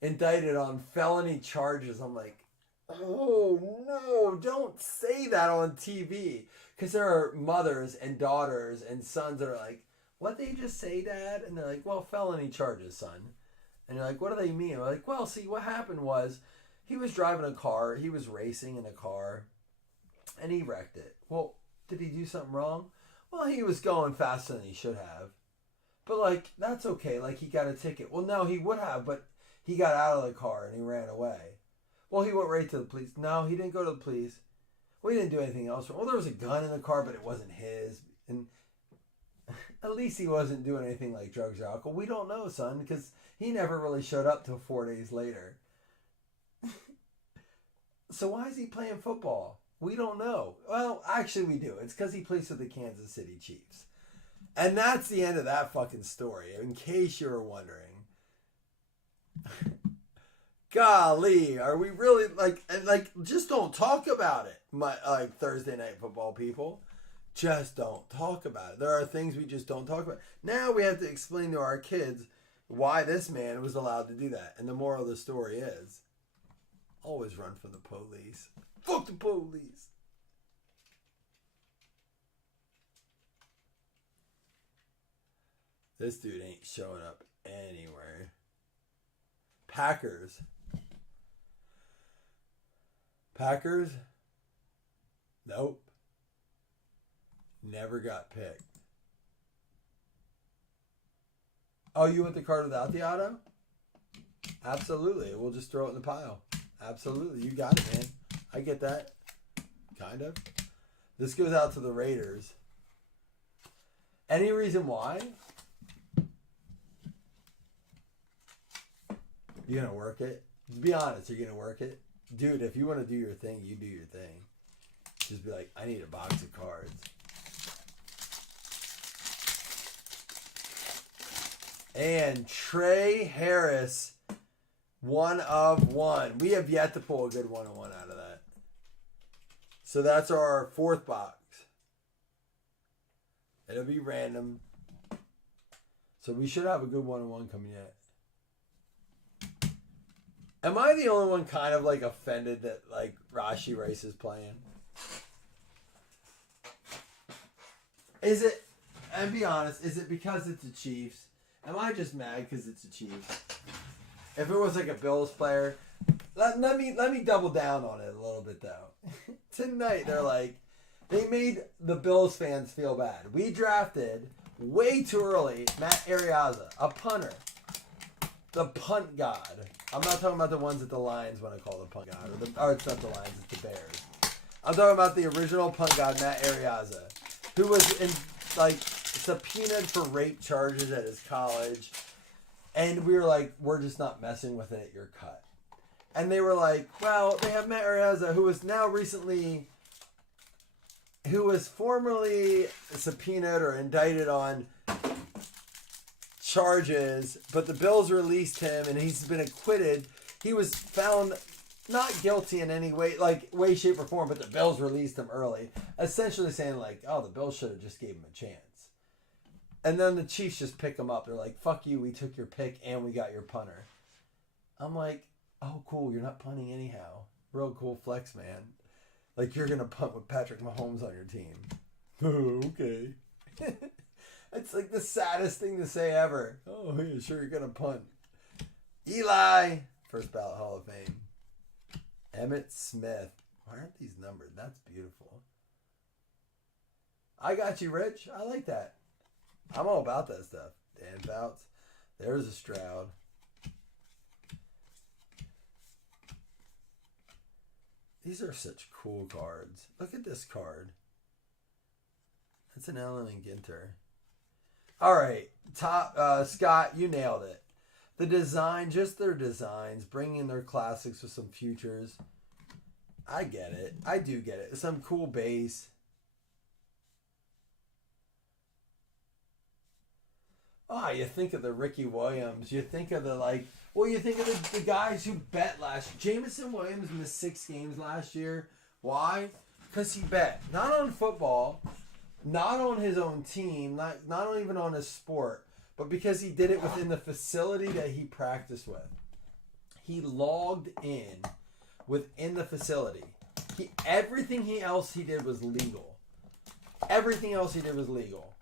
indicted on felony charges. I'm like, oh no, don't say that on TV. Because there are mothers and daughters and sons that are like, what did they just say, Dad? And they're like, well, felony charges, son. And you're like, what do they mean? We're like, well, see, what happened was he was driving a car. He was racing in a car. And he wrecked it. Well, did he do something wrong? Well, he was going faster than he should have. But, like, that's okay. Like, he got a ticket. Well, no, he would have, but he got out of the car and he ran away. Well, he went right to the police. No, he didn't go to the police. Well, he didn't do anything else. Well, there was a gun in the car, but it wasn't his. And at least he wasn't doing anything like drugs or alcohol. We don't know, son, because he never really showed up till 4 days later. So why is he playing football? We don't know. Well, actually we do. It's because he plays for the Kansas City Chiefs. And that's the end of that fucking story, in case you were wondering. Golly, are we really, just don't talk about it, like Thursday Night Football people. Just don't talk about it. There are things we just don't talk about. Now we have to explain to our kids why this man was allowed to do that. And the moral of the story is, always run from the police. Fuck the police. This dude ain't showing up anywhere. Packers. Nope. Never got picked. Oh, you want the card without the auto? Absolutely. We'll just throw it in the pile. Absolutely. You got it, man. I get that. Kind of. This goes out to the Raiders. Any reason why? You gonna work it? Be honest, you're gonna work it? Dude, if you want to do your thing, you do your thing. Just be like, I need a box of cards. And Trey Harris, 1 of 1. We have yet to pull a good 1-on-1 out of that. So that's our 4th box. It'll be random. So we should have a good 1-on-1 coming yet. Am I the only one kind of like offended that like Rashee Rice is playing? Is it, and be honest, is it because it's the Chiefs? Am I just mad because it's the Chiefs? If it was like a Bills player, let me double down on it a little bit though. Tonight they're like, they made the Bills fans feel bad. We drafted way too early Matt Ariaza, a punter. The punt god. I'm not talking about the ones that the Lions want to call the punt god. Or it's not the Lions, it's the Bears. I'm talking about the original punt god, Matt Ariaza, who was subpoenaed for rape charges at his college. And we were like, we're just not messing with it, you're cut. And they were like, well, they have Matt Ariaza, who was formerly subpoenaed or indicted on charges, but the Bills released him and he's been acquitted. He was found not guilty in any way, like way, shape, or form, but the Bills released him early, essentially saying like, oh, the Bills should have just gave him a chance. And then the Chiefs just pick him up. They're like, fuck you, we took your pick and we got your punter. I'm like, oh, cool, you're not punting anyhow. Real cool flex, man. Like, you're going to punt with Patrick Mahomes on your team. Oh, okay. It's like the saddest thing to say ever. Oh, yeah, sure, you're going to punt. Eli, first ballot Hall of Fame. Emmitt Smith. Why aren't these numbered? That's beautiful. I got you, Rich. I like that. I'm all about that stuff. Dan Fouts. There's a Stroud. These are such cool cards. Look at this card. That's an Allen and Ginter. All right. Scott, you nailed it. The design, just their designs, bringing their classics with some futures. I get it. I do get it. Some cool base. You think of the Ricky Williams. You think of you think of the guys who bet last year. Jameson Williams missed 6 games last year. Why? Because he bet. Not on football, not on his own team, not even on his sport, but because he did it within the facility that he practiced with. He logged in within the facility. Everything else he did was legal. Everything else he did was legal.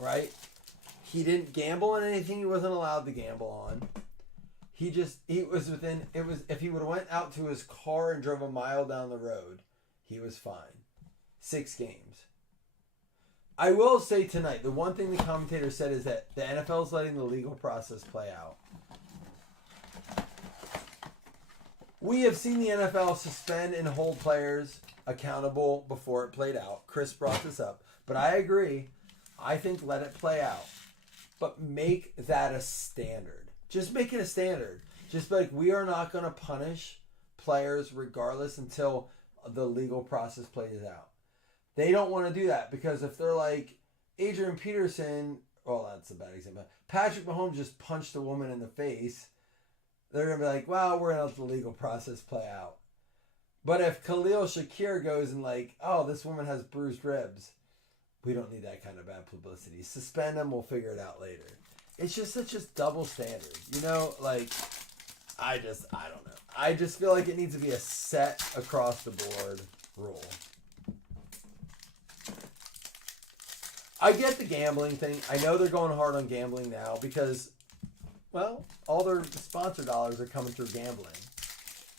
Right? He didn't gamble on anything he wasn't allowed to gamble on. If he would have went out to his car and drove a mile down the road, he was fine. 6 games. I will say tonight, the one thing the commentator said is that the NFL is letting the legal process play out. We have seen the NFL suspend and hold players accountable before it played out. Chris brought this up. But I agree. I think let it play out. But make that a standard. Just make it a standard. Just like, we are not going to punish players regardless until the legal process plays out. They don't want to do that because if they're like Adrian Peterson, well, that's a bad example. Patrick Mahomes just punched a woman in the face. They're going to be like, well, we're going to let the legal process play out. But if Khalil Shakir goes and like, oh, this woman has bruised ribs, we don't need that kind of bad publicity. Suspend them, we'll figure it out later. It's just such a double standard. You know, like, I don't know. I just feel like it needs to be a set across the board rule. I get the gambling thing. I know they're going hard on gambling now because, well, all their sponsor dollars are coming through gambling.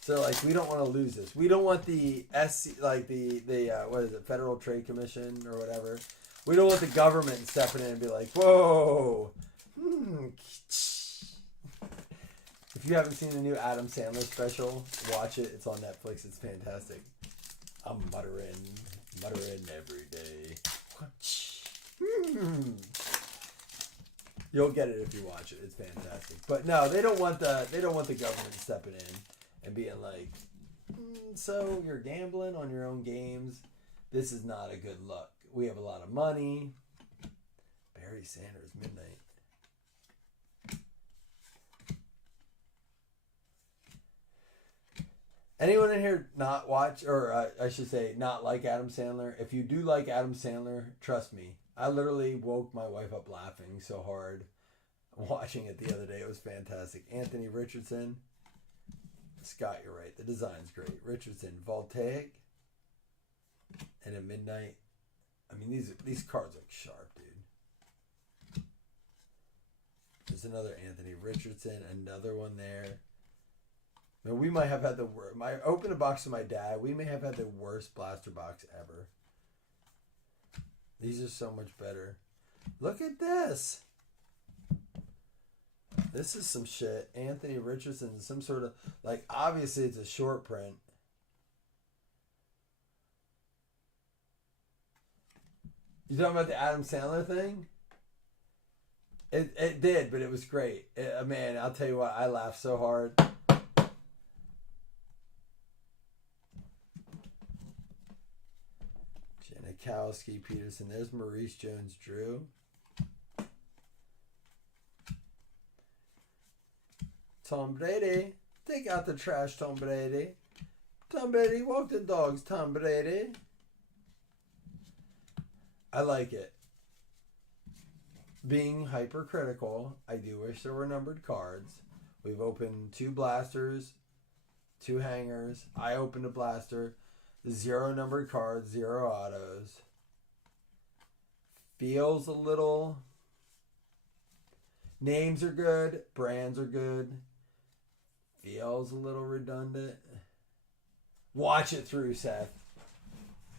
So, like, we don't want to lose this. We don't want the what is it, Federal Trade Commission or whatever. We don't want the government stepping in and be like, whoa. If you haven't seen the new Adam Sandler special, watch it. It's on Netflix. It's fantastic. I'm muttering every day. You'll get it if you watch it. It's fantastic. But no, they don't want the government stepping in and being like, so you're gambling on your own games. This is not a good look. We have a lot of money. Barry Sanders, midnight. Anyone in here not watch, or I should say not like Adam Sandler? If you do like Adam Sandler, trust me. I literally woke my wife up laughing so hard watching it the other day. It was fantastic. Anthony Richardson. Scott, you're right. The design's great. Richardson, Voltaic, and at midnight. I mean, these cards look sharp, dude. There's another Anthony Richardson, another one there. Now, we might have had the worst. I opened a box to my dad. We may have had the worst blaster box ever. These are so much better. Look at this. This is some shit. Anthony Richardson, some sort of, like, obviously it's a short print. You talking about the Adam Sandler thing? It did, but it was great. Man, I'll tell you what, I laughed so hard. Janikowski, Peterson. There's Maurice Jones-Drew. Tom Brady. Take out the trash, Tom Brady. Tom Brady, walk the dogs, Tom Brady. I like it. Being hypercritical, I do wish there were numbered cards. We've opened 2 blasters, 2 hangers. I opened a blaster. 0 numbered cards, 0 autos. Feels a little... Names are good. Brands are good. Feels a little redundant. Watch it through, Seth.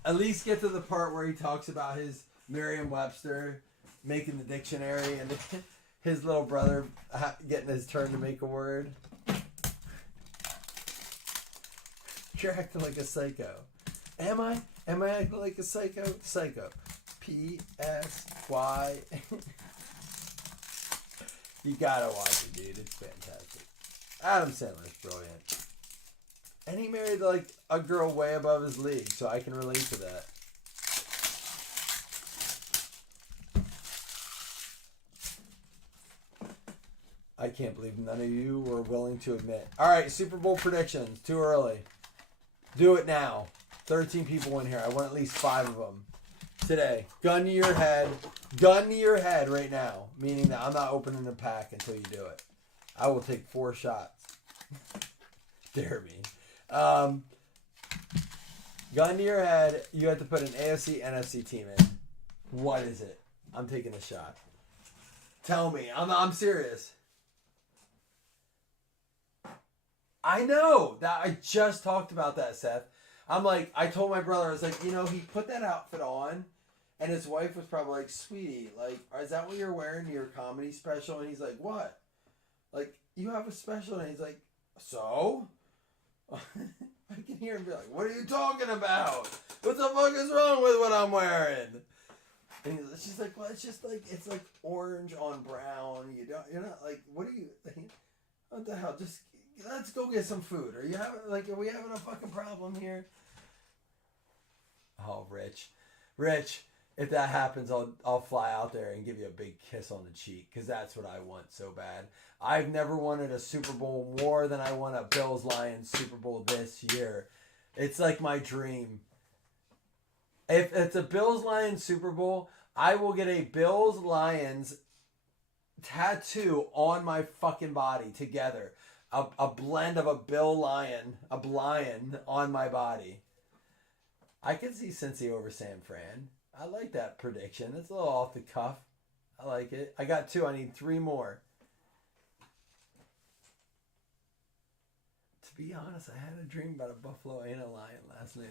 At least get to the part where he talks about his Merriam-Webster making the dictionary and his little brother getting his turn to make a word. You're acting like a psycho. Am I? Am I acting like a psycho? Psycho. P-S-Y. You gotta watch it, dude. It's fantastic. Adam Sandler's brilliant. And he married like a girl way above his league, so I can relate to that. I can't believe none of you were willing to admit. All right, Super Bowl predictions. Too early. Do it now. 13 people in here. I want at least 5 of them today. Gun to your head. Gun to your head right now. Meaning that I'm not opening the pack until you do it. I will take 4 shots. Dare me. Gun to your head. You have to put an AFC, NFC team in. What is it? I'm taking a shot. Tell me. I'm serious. I know that I just talked about that, Seth. I'm like, I told my brother, I was like, you know, he put that outfit on, and his wife was probably like, sweetie, like, is that what you're wearing to your comedy special? And he's like, what? Like, you have a special? And he's like, so? I can hear him be like, what are you talking about? What the fuck is wrong with what I'm wearing? And she's like, well, it's just like, it's like orange on brown. You're not like, what are you, what the hell? Just, let's go get some food. Are we having a fucking problem here? Oh, Rich, if that happens, I'll fly out there and give you a big kiss on the cheek, because that's what I want so bad. I've never wanted a Super Bowl more than I want a Bills-Lions Super Bowl this year. It's like my dream. If it's a Bills-Lions Super Bowl, I will get a Bills-Lions tattoo on my fucking body together. A blend of a Bill Lion, a lion on my body. I could see Cincy over San Fran. I like that prediction. It's a little off the cuff. I like it. I got 2. I need 3 more. To be honest, I had a dream about a buffalo and a lion last night.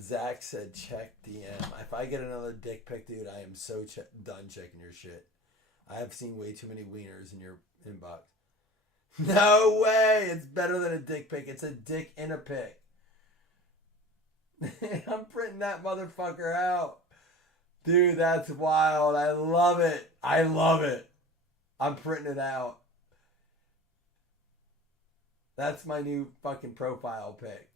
Zach said, check DM. If I get another dick pic, dude, I am so done checking your shit. I have seen way too many wieners in your inbox. No way! It's better than a dick pic. It's a dick in a pic. I'm printing that motherfucker out. Dude, that's wild. I love it. I'm printing it out. That's my new fucking profile pic.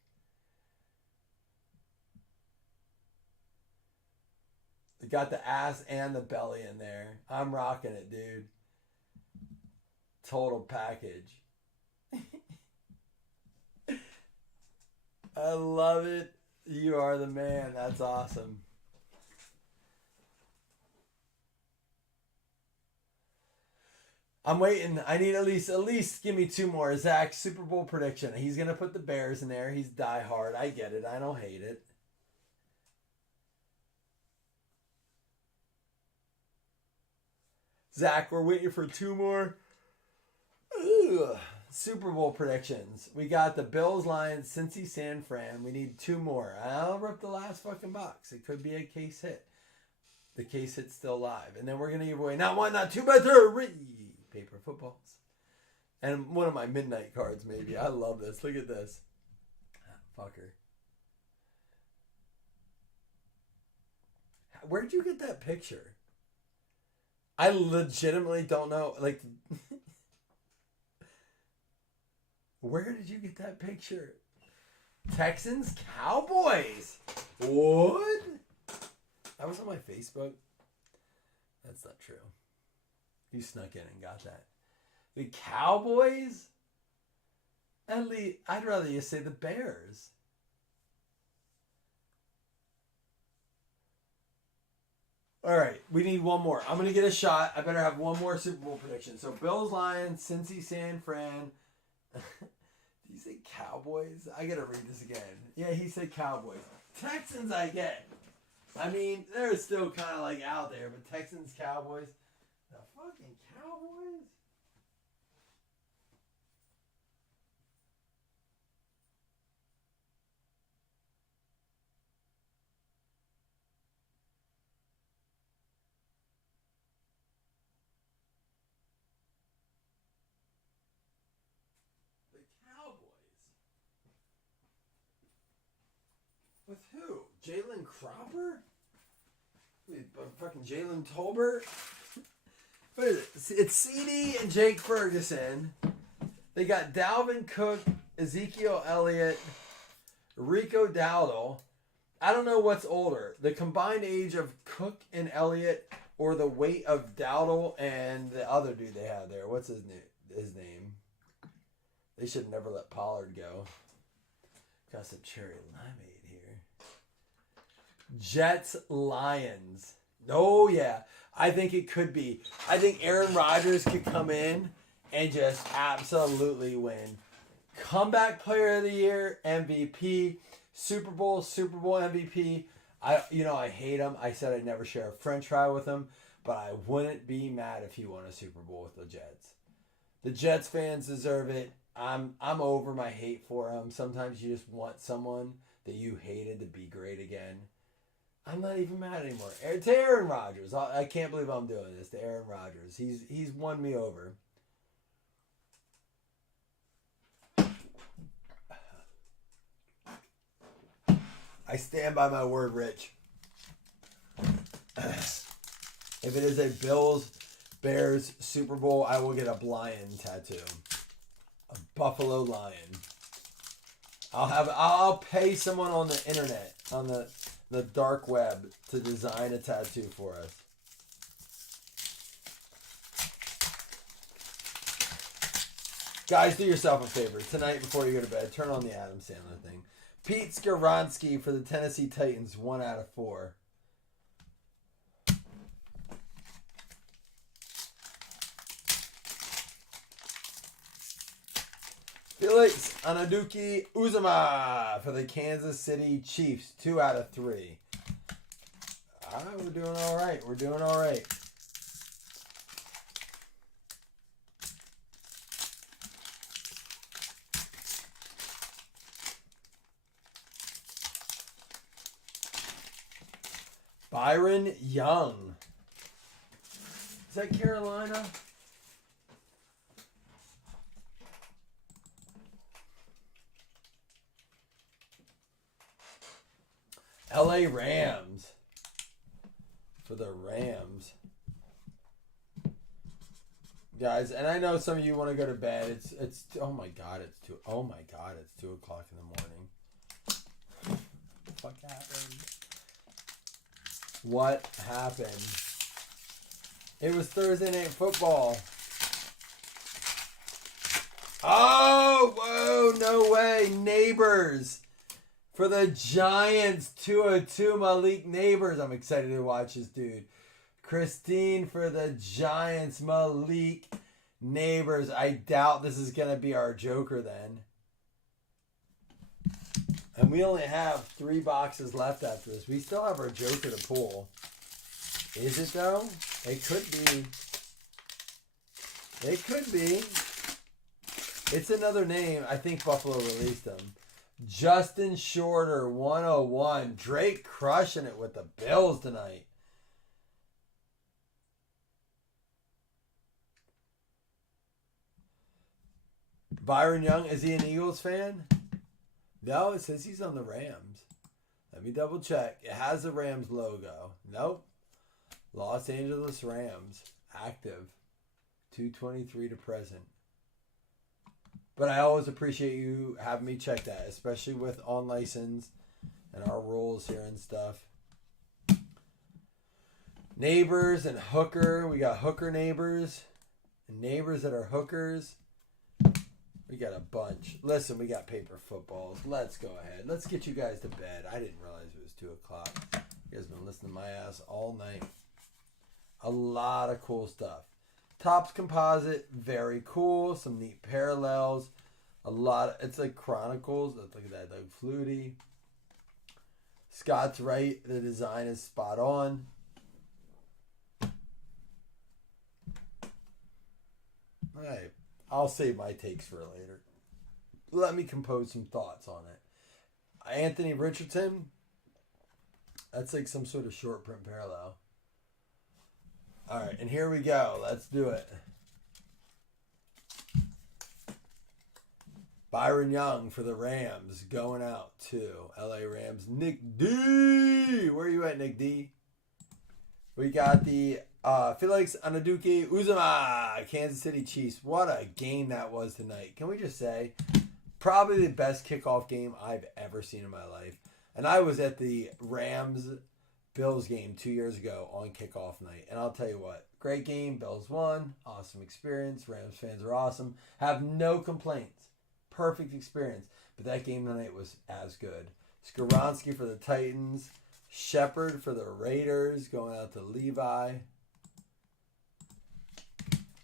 It got the ass and the belly in there. I'm rocking it, dude. Total package. I love it. You are the man. That's awesome. I'm waiting. I need at least give me 2 more. Zach, Super Bowl prediction. He's going to put the Bears in there. He's die hard. I get it. I don't hate it. Zach, we're waiting for 2 more. Ugh. Super Bowl predictions. We got the Bills, Lions, Cincy, San Fran. We need 2 more. I'll rip the last fucking box. It could be a case hit. The case hit's still live. And then we're going to give away not 1, not 2, but 3 paper footballs. And one of my midnight cards, maybe. I love this. Look at this. Fucker. Where'd you get that picture? I legitimately don't know. Like, where did you get that picture? Texans, Cowboys. What? That was on my Facebook. That's not true. You snuck in and got that. The Cowboys? At least, I'd rather you say the Bears. All right, we need one more. I'm going to get a shot. I better have one more Super Bowl prediction. So, Bills, Lions, Cincy, San Fran. Did you say Cowboys? I got to read this again. Yeah, he said Cowboys. Texans, I get. I mean, they're still kind of like out there, but Texans, Cowboys. The fucking Cowboys? The Cowboys. With who? Jalen Cropper? Fucking Jalen Tolbert? What is it? It's CD and Jake Ferguson. They got Dalvin Cook, Ezekiel Elliott, Rico Dowdle. I don't know what's older, the combined age of Cook and Elliott, or the weight of Dowdle and the other dude they had there. What's his name? They should never let Pollard go. Got some cherry limeade here. Jets, Lions. Oh, yeah. I think it could be. I think Aaron Rodgers could come in and just absolutely win. Comeback Player of the Year, MVP, Super Bowl MVP. I hate him. I said I'd never share a French fry with him, but I wouldn't be mad if he won a Super Bowl with the Jets. The Jets fans deserve it. I'm over my hate for him. Sometimes you just want someone that you hated to be great again. I'm not even mad anymore. To Aaron Rodgers. I can't believe I'm doing this to Aaron Rodgers. He's won me over. I stand by my word, Rich. If it is a Bills Bears Super Bowl, I will get a lion tattoo. A buffalo lion. I'll pay someone on the internet, on the dark web, to design a tattoo for us. Guys, do yourself a favor. Tonight before you go to bed, turn on the Adam Sandler thing. Pete Skoronski for the Tennessee Titans, 1 out of 4. Felix Anaduki Uzama for the Kansas City Chiefs, 2 out of 3. All right, we're doing all right. We're doing all right. Byron Young. Is that Carolina? LA Rams. For the Rams. Guys, and I know some of you want to go to bed. It's oh my god, it's 2 o'clock in the morning. What the fuck happened? What happened? It was Thursday Night Football. Oh, whoa, no way. Neighbors. For the Giants, 202 Malik Neighbors. I'm excited to watch this dude. Christine for the Giants, Malik Neighbors. I doubt this is going to be our Joker then. And we only have 3 boxes left after this. We still have our Joker to pull. Is it though? It could be. It could be. It's another name. I think Buffalo released him. Justin Shorter, 101. Drake crushing it with the Bills tonight. Byron Young, is he an Eagles fan? No, it says he's on the Rams. Let me double check. It has the Rams logo. Nope. Los Angeles Rams. Active. 2/23 to present. But I always appreciate you having me check that, especially with on license and our rules here and stuff. Neighbors and Hooker. We got Hooker neighbors and neighbors that are hookers. We got a bunch. Listen, we got paper footballs. Let's go ahead. Let's get you guys to bed. I didn't realize it was 2 o'clock. You guys been listening to my ass all night. A lot of cool stuff. Topps Composite, very cool. Some neat parallels. A lot. It's like Chronicles. Look at that, Doug Flutie. Scott's right. The design is spot on. All right. I'll save my takes for later. Let me compose some thoughts on it. Anthony Richardson. That's like some sort of short print parallel. All right, and here we go. Let's do it. Byron Young for the Rams going out to LA Rams. Nick D. Where are you at, Nick D? We got the Felix Anaduke Uzama, Kansas City Chiefs. What a game that was tonight. Can we just say, probably the best kickoff game I've ever seen in my life. And I was at the Rams-Bills game 2 years ago on kickoff night. And I'll tell you what, great game. Bills won. Awesome experience. Rams fans are awesome. Have no complaints. Perfect experience. But that game tonight was as good. Skoronski for the Titans. Shepard for the Raiders. Going out to Levi.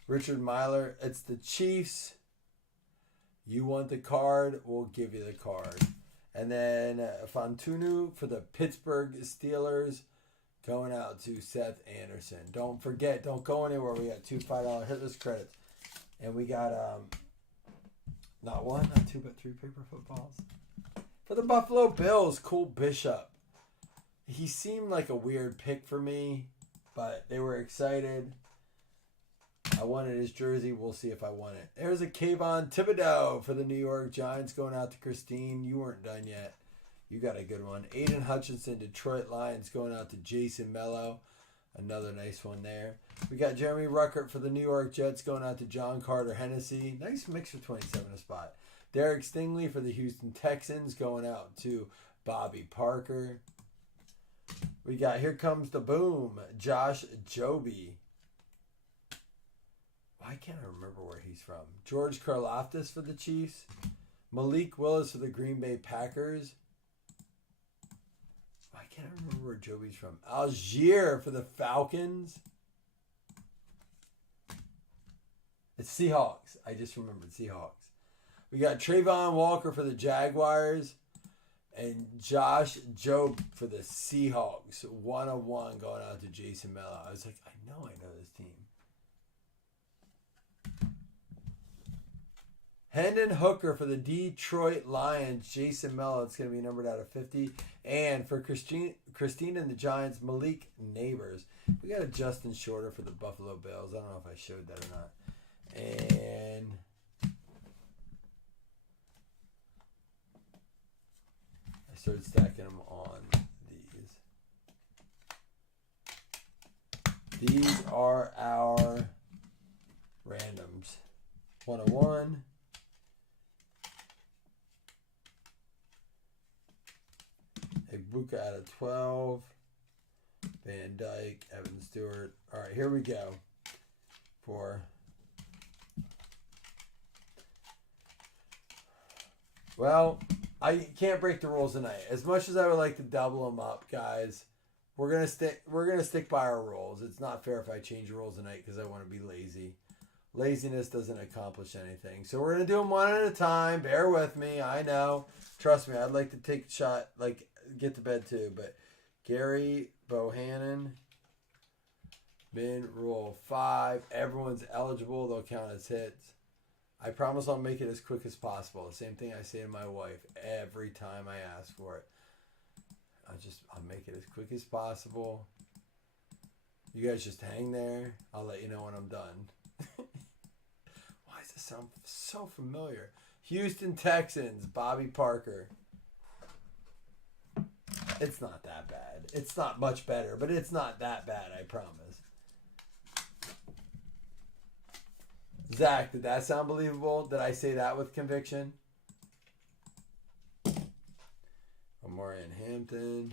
Richard Myler. It's the Chiefs. You want the card? We'll give you the card. And then Fontunu for the Pittsburgh Steelers. Going out to Seth Anderson. Don't forget, don't go anywhere. We got 2 $5 hitless credits. And we got not 1, not 2, but 3 paper footballs. For the Buffalo Bills, Cole Bishop. He seemed like a weird pick for me, but they were excited. I wanted his jersey. We'll see if I want it. There's a Kayvon Thibodeau for the New York Giants going out to Christine. You weren't done yet. You got a good one. Aiden Hutchinson, Detroit Lions going out to Jason Mello. Another nice one there. We got Jeremy Ruckert for the New York Jets going out to John Carter Hennessy. Nice mix for 27 a spot. Derek Stingley for the Houston Texans going out to Bobby Parker. We got Here Comes the Boom, Josh Joby. Why can't I remember where he's from? George Karlaftis for the Chiefs. Malik Willis for the Green Bay Packers. Why can't I remember where Joby's from? Algier for the Falcons. It's Seahawks. I just remembered Seahawks. We got Trayvon Walker for the Jaguars. And Josh Jobe for the Seahawks. 101 going out to Jason Mello. I was like, I know this team. Hendon Hooker for the Detroit Lions. Jason Mello. It's going to be numbered out of 50. And for Christine and the Giants, Malik Neighbors. We got a Justin Shorter for the Buffalo Bills. I don't know if I showed that or not. And I started stacking them on these. These are our randoms. 101. Ibuka out of 12. Van Dyke, Evan Stewart. All right, here we go. Well, I can't break the rules tonight. As much as I would like to double them up, guys, we're gonna stick by our rules. It's not fair if I change the rules tonight because I want to be lazy. Laziness doesn't accomplish anything. So we're gonna do them one at a time. Bear with me. I know. Trust me. I'd like to take a shot, like get to bed too. But Gary Bohannon, min rule 5. Everyone's eligible. They'll count as hits. I promise I'll make it as quick as possible. The same thing I say to my wife every time I ask for it. I'll make it as quick as possible. You guys just hang there. I'll let you know when I'm done. Why does this sound so familiar? Houston Texans, Bobby Parker. It's not that bad. It's not much better, but it's not that bad, I promise. Zach, did that sound believable? Did I say that with conviction? Omarion Hampton.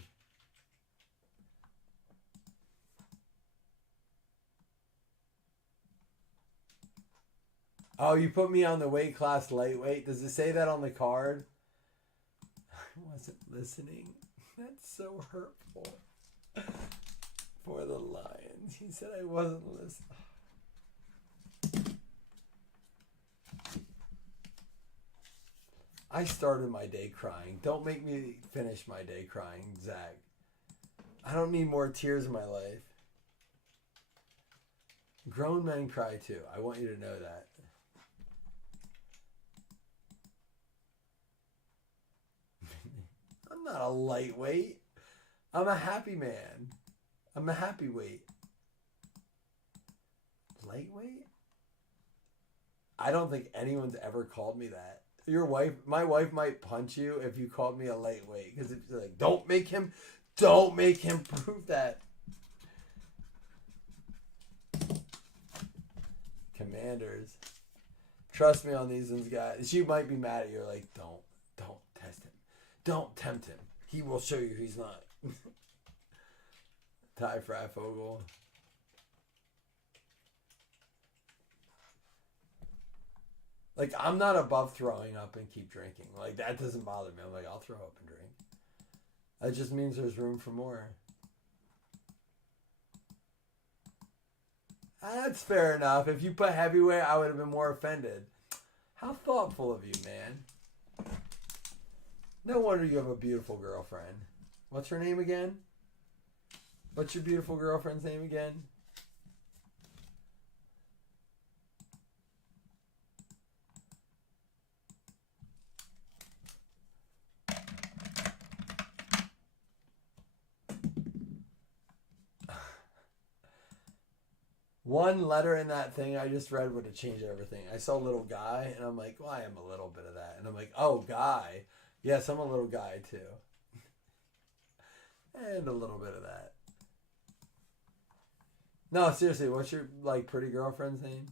Oh, you put me on the weight class lightweight. Does it say that on the card? I wasn't listening. That's so hurtful. For the Lions. He said I wasn't listening. I started my day crying. Don't make me finish my day crying, Zach. I don't need more tears in my life. Grown men cry too. I want you to know that. I'm not a lightweight. I'm a happy man. I'm a happy weight. Lightweight? I don't think anyone's ever called me that. Your wife, my wife might punch you if you called me a lightweight because it's like, don't make him prove that. Commanders. Trust me on these ones, guys. She might be mad at you. Like, don't test him. Don't tempt him. He will show you he's not. Ty Frafogel. Like, I'm not above throwing up and keep drinking. Like, that doesn't bother me. I'm like, I'll throw up and drink. That just means there's room for more. That's fair enough. If you put heavyweight, I would have been more offended. How thoughtful of you, man. No wonder you have a beautiful girlfriend. What's her name again? What's your beautiful girlfriend's name again? One letter in that thing I just read would have changed everything. I saw little guy, and I'm like, well, I am a little bit of that. And I'm like, oh, guy. Yes, I'm a little guy, too. And a little bit of that. No, seriously, what's your, like, pretty girlfriend's name?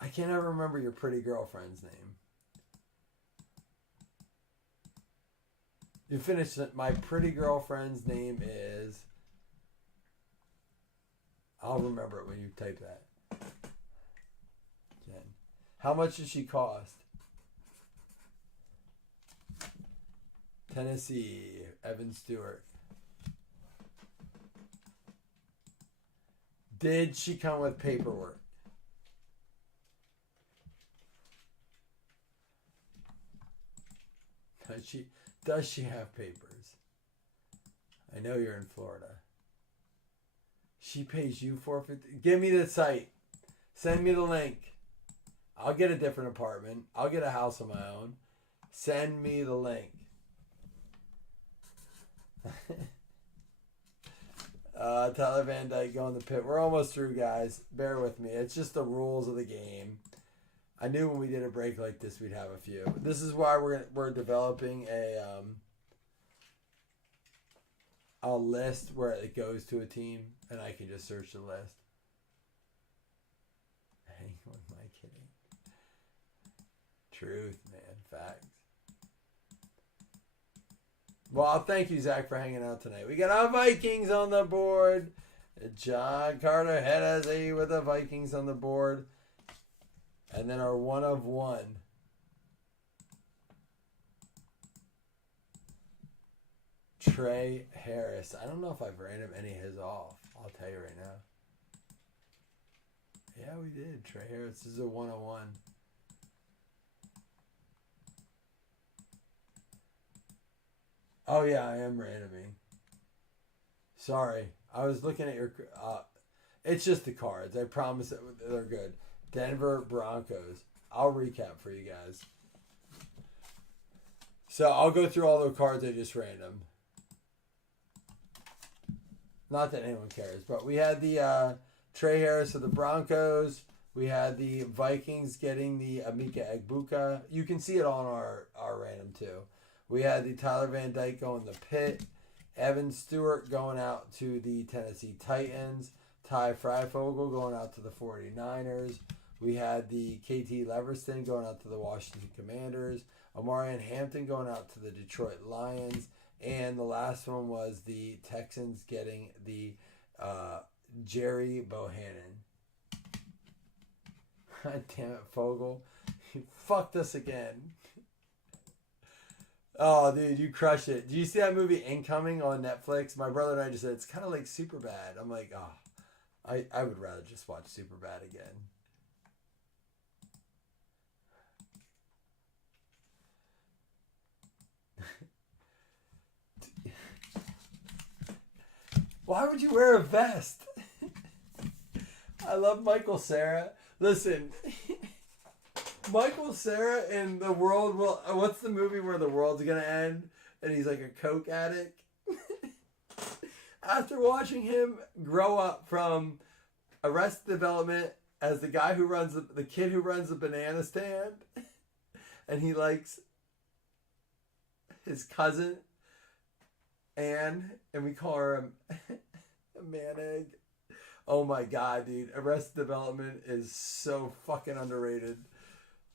I can't ever remember your pretty girlfriend's name. You finished it. My pretty girlfriend's name is... I'll remember it when you type that. Jen. How much does she cost? Tennessee, Evan Stewart. Did she come with paperwork? Does she have papers? I know you're in Florida. She pays you $450. Give me the site. Send me the link. I'll get a different apartment. I'll get a house of my own. Send me the link. Tyler Van Dyke going to the pit. We're almost through, guys. Bear with me. It's just the rules of the game. I knew when we did a break like this, we'd have a few. This is why we're developing a list where it goes to a team, and I can just search the list. Hang on, am I kidding? Truth, man. Facts. Well, thank you, Zach, for hanging out tonight. We got our Vikings on the board. John Carter head as A with the Vikings on the board. And then our 1 of 1. Trey Harris. I don't know if I've ran him any of his off. I'll tell you right now. Yeah, we did. Trey Harris. This is a 1 of 1. Oh, yeah, I am randoming. Sorry. I was looking at your... it's just the cards. I promise that they're good. Denver Broncos. I'll recap for you guys. So, I'll go through all the cards I just random. Not that anyone cares, but we had the Trey Harris of the Broncos. We had the Vikings getting the Emeka Egbuka. You can see it on our random, too. We had the Tyler Van Dyke going to the pit. Evan Stewart going out to the Tennessee Titans. Ty Frafogel going out to the 49ers. We had the KT Leverston going out to the Washington Commanders. Omarion Hampton going out to the Detroit Lions. And the last one was the Texans getting the Jerry Bohannon. God damn it, Fogel. You fucked us again. Oh, dude, you crushed it. Did you see that movie Incoming on Netflix? My brother and I just said it's kind of like Superbad. I'm like, oh, I would rather just watch Superbad again. Why would you wear a vest? I love Michael Cera. Listen, Michael Cera in The World Will... What's the movie where the world's going to end and he's like a coke addict? After watching him grow up from Arrested Development as the guy who runs... the kid who runs the banana stand, and he likes his cousin, Anne, and we call her a man egg. Oh my god, dude. Arrested Development is so fucking underrated.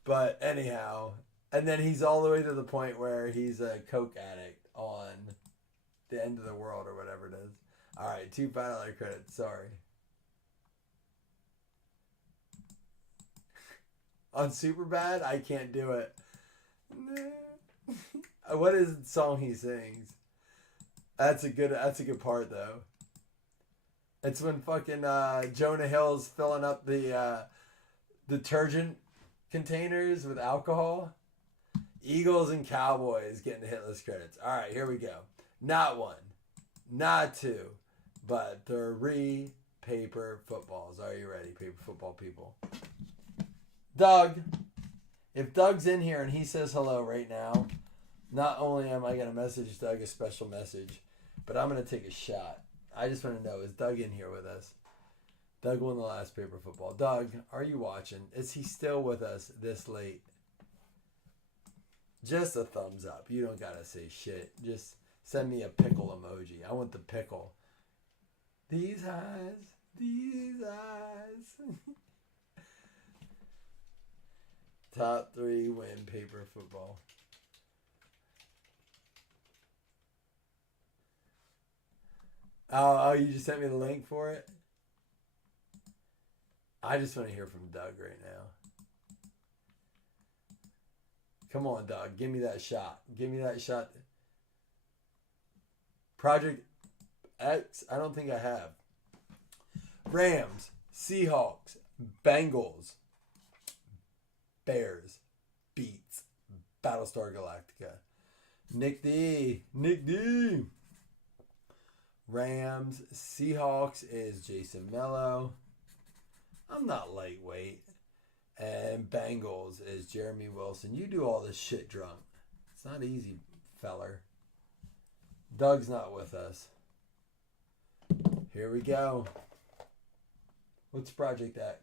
But anyhow, and then he's all the way to the point where he's a coke addict on The End of the World or whatever it is. Alright, $2 credits. Sorry. On Superbad, I can't do it. What is the song he sings? That's a good part though. It's when fucking Jonah Hill's filling up the detergent containers with alcohol. Eagles and Cowboys getting the hit list credits. All right, here we go. Not one, not two, but 3 paper footballs. Are you ready, paper football people? Doug. If Doug's in here and he says hello right now, not only am I going to message Doug a special message, but I'm going to take a shot. I just want to know, is Doug in here with us? Doug won the last paper football. Doug, are you watching? Is he still with us this late? Just a thumbs up. You don't got to say shit. Just send me a pickle emoji. I want the pickle. These eyes. These eyes. Top 3 win paper football. Oh, you just sent me the link for it? I just want to hear from Doug right now. Come on, Doug. Give me that shot. Give me that shot. Project X? I don't think I have. Rams, Seahawks, Bengals, Bears, Beats, Battlestar Galactica. Nick D. Rams, Seahawks is Jason Mello. I'm not lightweight. And Bengals is Jeremy Wilson. You do all this shit drunk. It's not easy, feller. Doug's not with us. Here we go. What's Project X?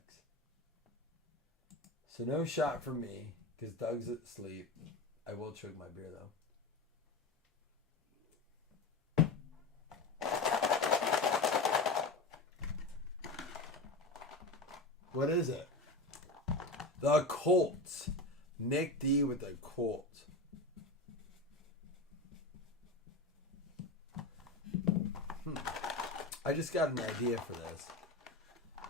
So no shot from me, because Doug's asleep. I will chug my beer, though. What is it? The Colts. Nick D with the Colts. I just got an idea for this.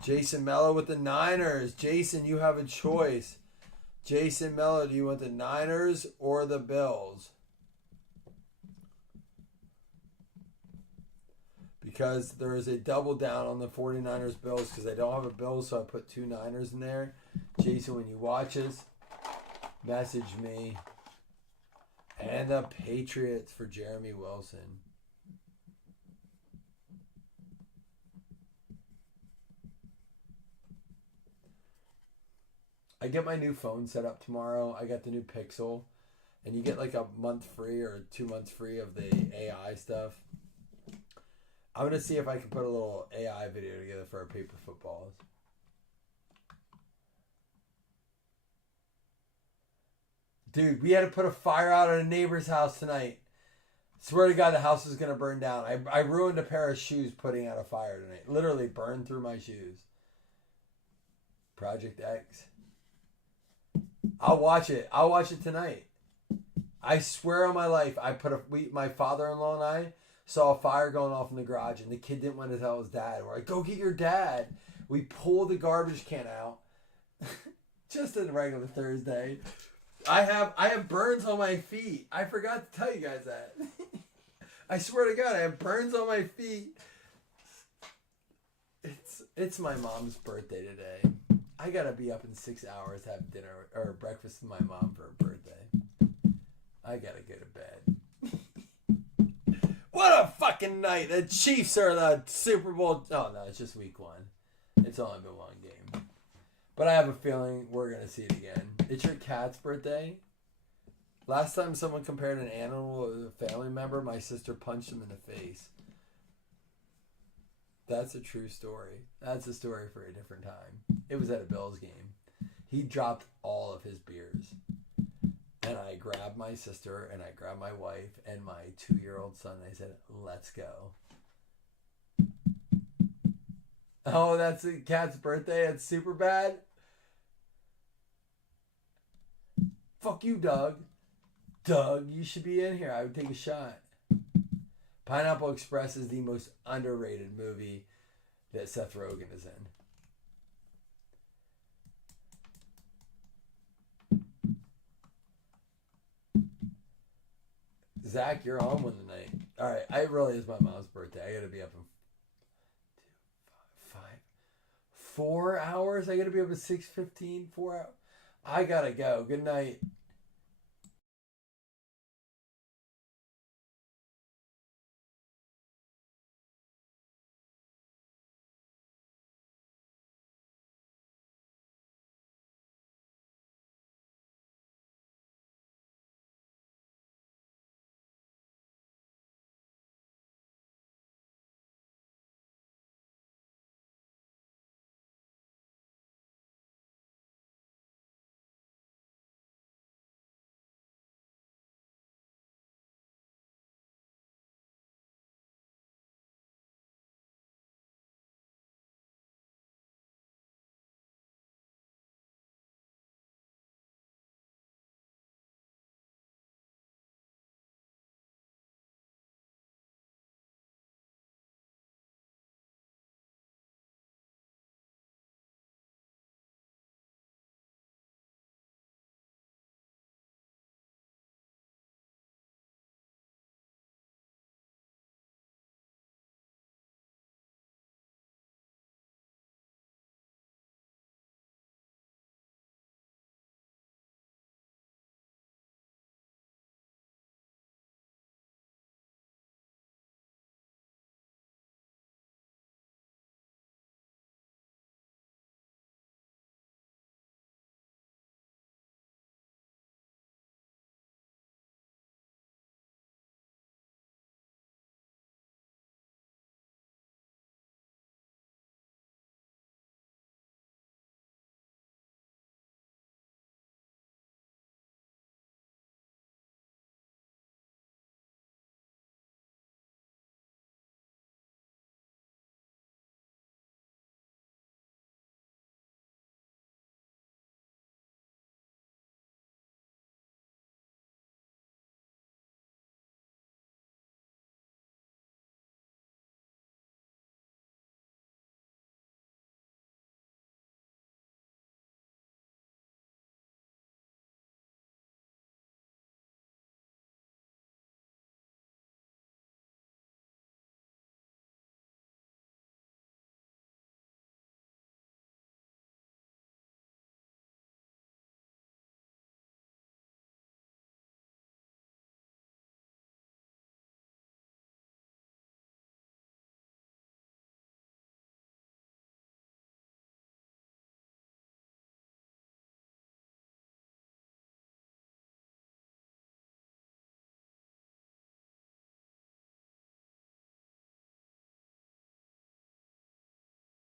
Jason Mello with the Niners. Jason, you have a choice. Jason Mello, do you want the Niners or the Bills? Because there is a double down on the 49ers Bills because I don't have a Bills, so I put 2 Niners in there. Jason, when you watch us, message me. And the Patriots for Jeremy Wilson. I get my new phone set up tomorrow. I got the new Pixel. And you get like a month free or 2 months free of the AI stuff. I'm going to see if I can put a little AI video together for our paper footballs. Dude, we had to put a fire out at a neighbor's house tonight. Swear to God, the house is going to burn down. I ruined a pair of shoes putting out a fire tonight. Literally burned through my shoes. Project X. I'll watch it. I'll watch it tonight. I swear on my life, my father-in-law and I saw a fire going off in the garage, and the kid didn't want to tell his dad. We're like, go get your dad. We pull the garbage can out, Just a regular Thursday. I have burns on my feet. I forgot to tell you guys that. I swear to God, I have burns on my feet. It's my mom's birthday today. I gotta be up in 6 hours, have dinner or breakfast with my mom for her birthday. I gotta go to bed. What a fucking night! The Chiefs are the Super Bowl. Oh no, it's just week 1. It's only been one game. But I have a feeling we're going to see it again. It's your cat's birthday. Last time someone compared an animal with a family member, my sister punched him in the face. That's a true story. That's a story for a different time. It was at a Bills game. He dropped all of his beers. And I grabbed my sister and I grabbed my wife and my 2-year-old son. And I said, let's go. Oh, that's a cat's birthday. It's super bad. Fuck you, Doug. Doug, you should be in here. I would take a shot. Pineapple Express is the most underrated movie that Seth Rogen is in. Zach, you're on one tonight. All right, it really is my mom's birthday. I got to be up in 4 hours. I got to be up at 6:15. 4 hours. I got to go. Good night.